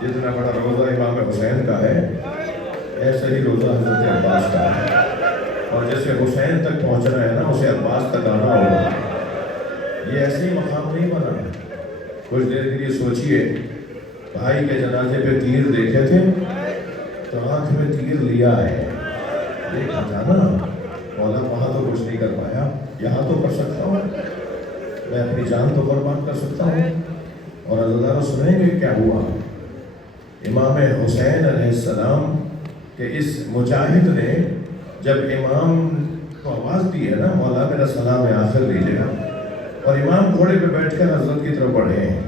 جتنا بڑا روزہ امام حسین کا ہے ایسے ہی روزہ حضرت عباس کا ہے، اور جیسے حسین تک پہنچنا ہے نا، اسے عباس تک آنا ہوگا۔ یہ ایسے ہی مقام نہیں بنا۔ کچھ دیر کے لیے سوچئے، بھائی کے جنازے پہ تیر دیکھے تھے تو آنکھ میں تیر لیا ہے، دیکھا تھا نا، مولا وہاں تو کچھ نہیں کر پایا، یہاں تو کر سکتا ہوں، میں اپنی جان تو قربان کر سکتا ہوں۔ اور عزیزانو سنیں گے کیا ہوا؟ امام حسین علیہ السلام کہ اس مجاہد نے جب امام کو آواز دی ہے نا، مولا میرا سلام آخر دیجیے گا، اور امام گھوڑے پہ بیٹھ کر حضرت کی طرف بڑھے ہیں،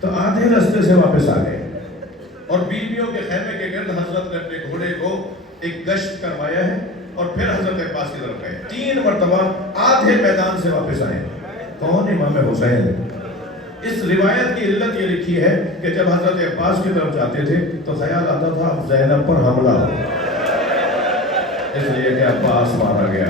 تو آدھے راستے سے واپس آ گئے، اور بیویوں کے خیمے کے گرد حضرت نے اپنے گھوڑے کو ایک گشت کروایا ہے، اور پھر حضرت عباس کی طرف گئے، 3 مرتبہ آدھے میدان سے واپس آئے۔ کون؟ امام حسین۔ اس روایت کی علت یہ لکھی ہے کہ جب حضرت عباس کی طرف جاتے تھے تو خیال آتا تھا زینب پر حملہ ہو، اس لیے کہ عباس مارا گیا۔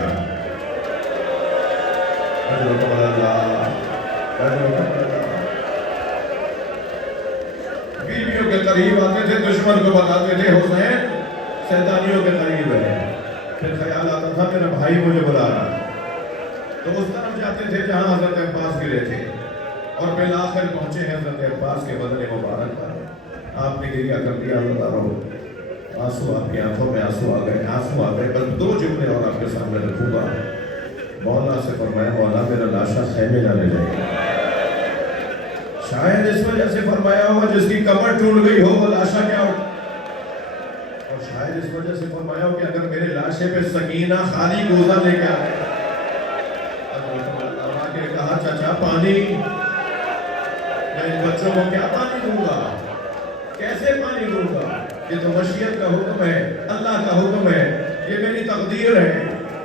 بیویوں کے قریب آتے تھے، دشمن کو بتاتے تھے حسین شیطانیوں کے قریب ہے، پھر خیال آتا تھا میرا بھائی مجھے بلا رہا، تو اس طرف جاتے تھے جہاں حضرت عباس گرے تھے، اور بالآخر پہنچے ہیں حضرت عباس کے بدن مبارک پر۔ آپ نے گریہ کر دیا، اللہ رہو، آنسو آپ کی آنکھوں میں آنسو آ گئے، بس 2 جملے اور آپ کے سامنے رکھوں گا۔ مولا سے فرمایا مولا میرا لاشا خیمے نہ لے جائے، شاید اس وجہ سے فرمایا ہوگا جس کی کمر ٹوٹ گئی ہو وہ لاشا کیا ہو، اور شاید اس وجہ سے فرمایا ہو کہ اگر میرے لاشے پہ سکینہ خالی گوزہ لے کے آئے، اللہ نے کہا چچا پانی، میں ان بچوں کو کیا پانی دوں گا، کیسے پانی دوں گا؟ یہ تو مشیت کا حکم ہے، اللہ کا حکم ہے، یہ میری تقدیر ہے،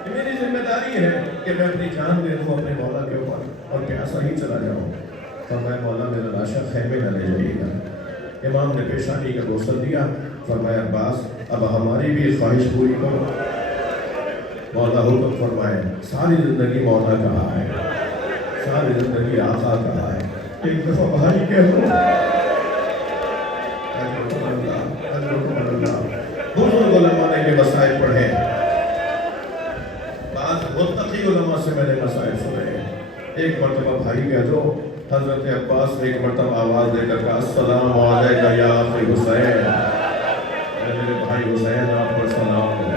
یہ میری ذمہ داری ہے کہ میں اپنی جان دے دوں اپنے مولا کے اوپر اور پیاسا ہی چلا جاؤں۔ فرمایا مولا میرا لاشا خیمے نہ لے جائیے گا۔ امام نے پیشانی کا غسل دیا، فرمایا عباس اب ہماری بھی خواہش پوری کرو۔ مولا حکم فرمائے، ساری زندگی مولا کہا ہے، ساری زندگی آقا کہا ہے، ایک دفعہ بھائی کہہ دو، بزرگ علماء نے یہ مسائل پڑھے، بعض متقی علماء سے میں نے مسائل سنے، ایک مرتبہ بھائی کہہ دو، حضرت عباس نے ایک مرتبہ آواز دے کر کہا السلام علیکہ یا اخی حسین، میرے بھائی حسین آپ پر سلام ہو،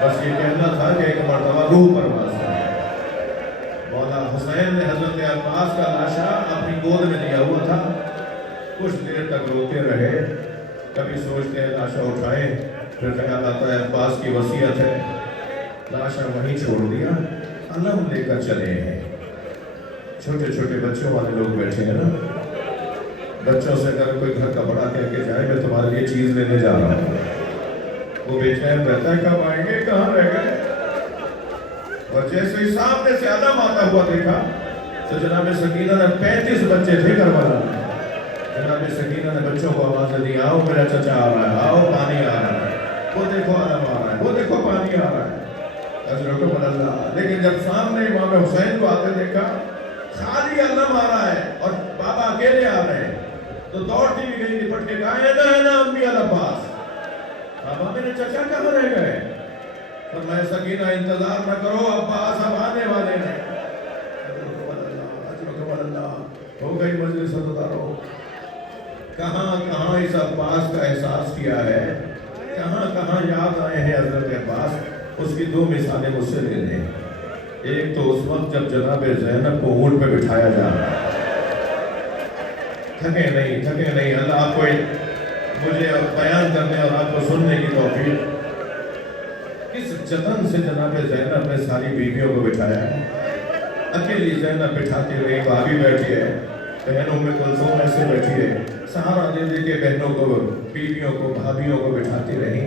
بس یہ کہنا تھا کہ ایک مرتبہ روح پرواز کرے۔ مولا حسین نے حضرت عباس کا لاشا اپنی گود میں لیا ہوا تھا، کچھ دیر تک روتے رہے، کبھی سوچتے ہیں لاشا اٹھائیں، پھر خیال آتا ہے عباس کی وصیت ہے، لاشا وہیں چھوڑ دیا، علم لے کر چلے ہیں۔ چھوٹے چھوٹے بچوں والے لوگ بیٹھے ہیں نا، بچوں سے اگر کوئی گھر کا بڑا کہہ کے جائے میں تمہارے لیے چیز لینے جا رہا ہوں، وہ بے چین رہتا ہے کب آئیں گے، کہاں رہ گئے، اور جیسے ہی سامنے سے علم آتا ہوا دیکھا تو جناب سکینہ نے 35 بچے تھے کربلا میں، جناب سکینہ نے بچوں کو آواز دی آؤ میرا چچا آ رہا ہے، آؤ پانی آ رہا ہے، وہ دیکھو علم آ رہا ہے، وہ دیکھو پانی آ رہا ہے، حضرت اللہ۔ لیکن جب سامنے امام حسین کو آتے دیکھا خالی علم آ رہا ہے اور بابا اکیلے آ رہے ہیں، تو دوڑتی بھی گئی، لپٹ کے کہا ہے نا امی عباس، بابا میرے چچا کہاں رہ گئے؟ فرمایا سکینہ انتظار نہ کرو، عباس اب آنے والے ہیں۔ ہو گئی مجلس عزادارو، کہاں کہاں اس عباس کا احساس کیا ہے، کہاں کہاں یاد آئے ہیں حضرت عباس۔ اس کی 2 مثالیں مجھ سے لے لیں۔ ایک تو اس وقت جب جناب زینب کو اونٹ پہ بٹھایا جا رہا، تھکے نہیں، اللہ آپ کو مجھے بیان کرنے اور آپ کو سننے کی توفیق، کس جتن سے جناب زینب نے ساری بیویوں کو بٹھایا ہے۔ اکیلی زینب بٹھاتی رہی، بھابھی بیٹھی ہے، بہنوں میں کلثوم ایسے بیٹھی ہے، سہارا دے دے کے بہنوں کو، بیویوں کو، بھابھیوں کو بٹھاتی رہی۔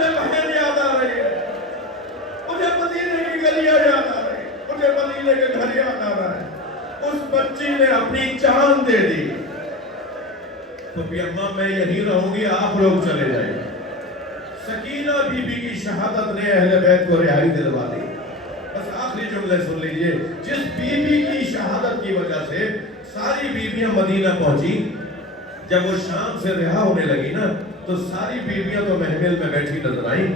مجھے بہن یاد آ رہی ہے، مجھے مدینے کی گلیاں یاد آ رہی ہے، مجھے مدینے کے گھر یاد آ رہا ہے، اس بچی نے اپنی جان دے دی، تو بھی اماں میں یہی رہوں گی، آپ لوگ چلے جائیں گے۔ سکینہ بی بی کی شہادت نے اہل بیت کو رہائی دلوا دی۔ بس آخری جملے سن لیجئے، جس بی بی کی شہادت کی وجہ سے ساری بیویاں مدینہ پہنچی، جب وہ شام سے رہا ہونے لگی نا تو ساری بیویاں تو محفل میں بیٹھی نظر آئیں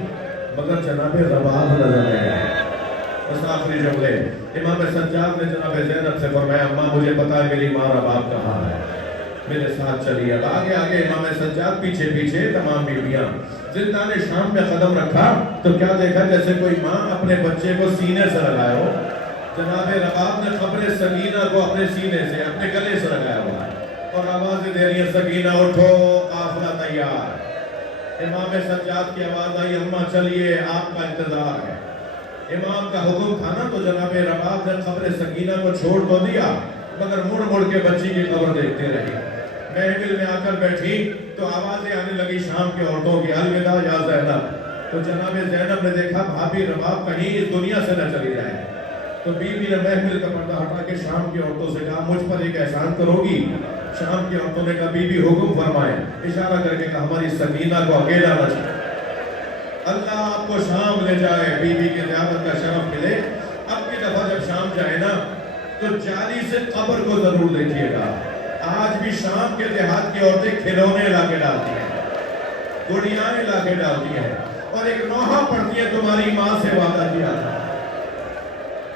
مگر جناب رباب نظر نہیں آئے۔ بس آخری جملے، امام سجاد نے جناب زینب سے فرمایا اماں مجھے پتا ہے میری ماں رباب کہاں ہے، میرے ساتھ چلیے۔ اب آگے آگے امام سجاد پیچھے پیچھے تمام بیویاں زندان شام میں قدم رکھا تو کیا دیکھا جیسے کوئی ماں اپنے بچے کو سینے سے لگائے ہو، جناب رباب نے خبر سکینہ کو اپنے سینے سے اپنے گلے سے لگایا ہوا ہے اور آوازیں دے رہی ہیں سکینہ اٹھو قافلہ تیار۔ امام سجاد کی آواز آئی اماں چلیے آپ کا انتظار ہے۔ امام کا حکم تھا نا تو جناب رباب نے قبر سکینہ کو چھوڑ تو دیا مگر مڑ مڑ کے بچی کی قبر دیکھتے رہی۔ محفل میں آ کر بیٹھی تو آوازیں آنے لگی شام کے عورتوں کی الوداع یا زینب، تو جناب زینب نے دیکھا بھابی رباب کہیں اس دنیا سے نہ چلی جائے، تو بیوی نے محفل کا پردہ ہٹا کے شام کی عورتوں سے کہا مجھ پر ایک احسان کرو گی؟ شام کی عورتوں نے کہا بی بی حکم فرمائے، اشارہ کر کے کہا ہماری سکینہ کو اکیلا نہ چھوڑیں، اللہ آپ کو شام لے جائے، بی بی کے زیادت کا شرف ملے۔ اب کی دفعہ جب شام جائے نا تو جالی سے قبر کو ضرور دیکھیے گا۔ آج بھی شام کے دیہات کی عورتیں کھلونے لا کے ڈالتی ہیں، گڑیاں لا کے ڈالتی ہیں اور ایک نوحہ پڑھتی ہیں تمہاری ماں سے وعدہ کیا تھا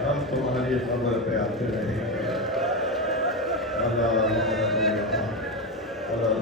ہم تمہاری قبر پہ آتے رہیں گے۔ اللہ اللہ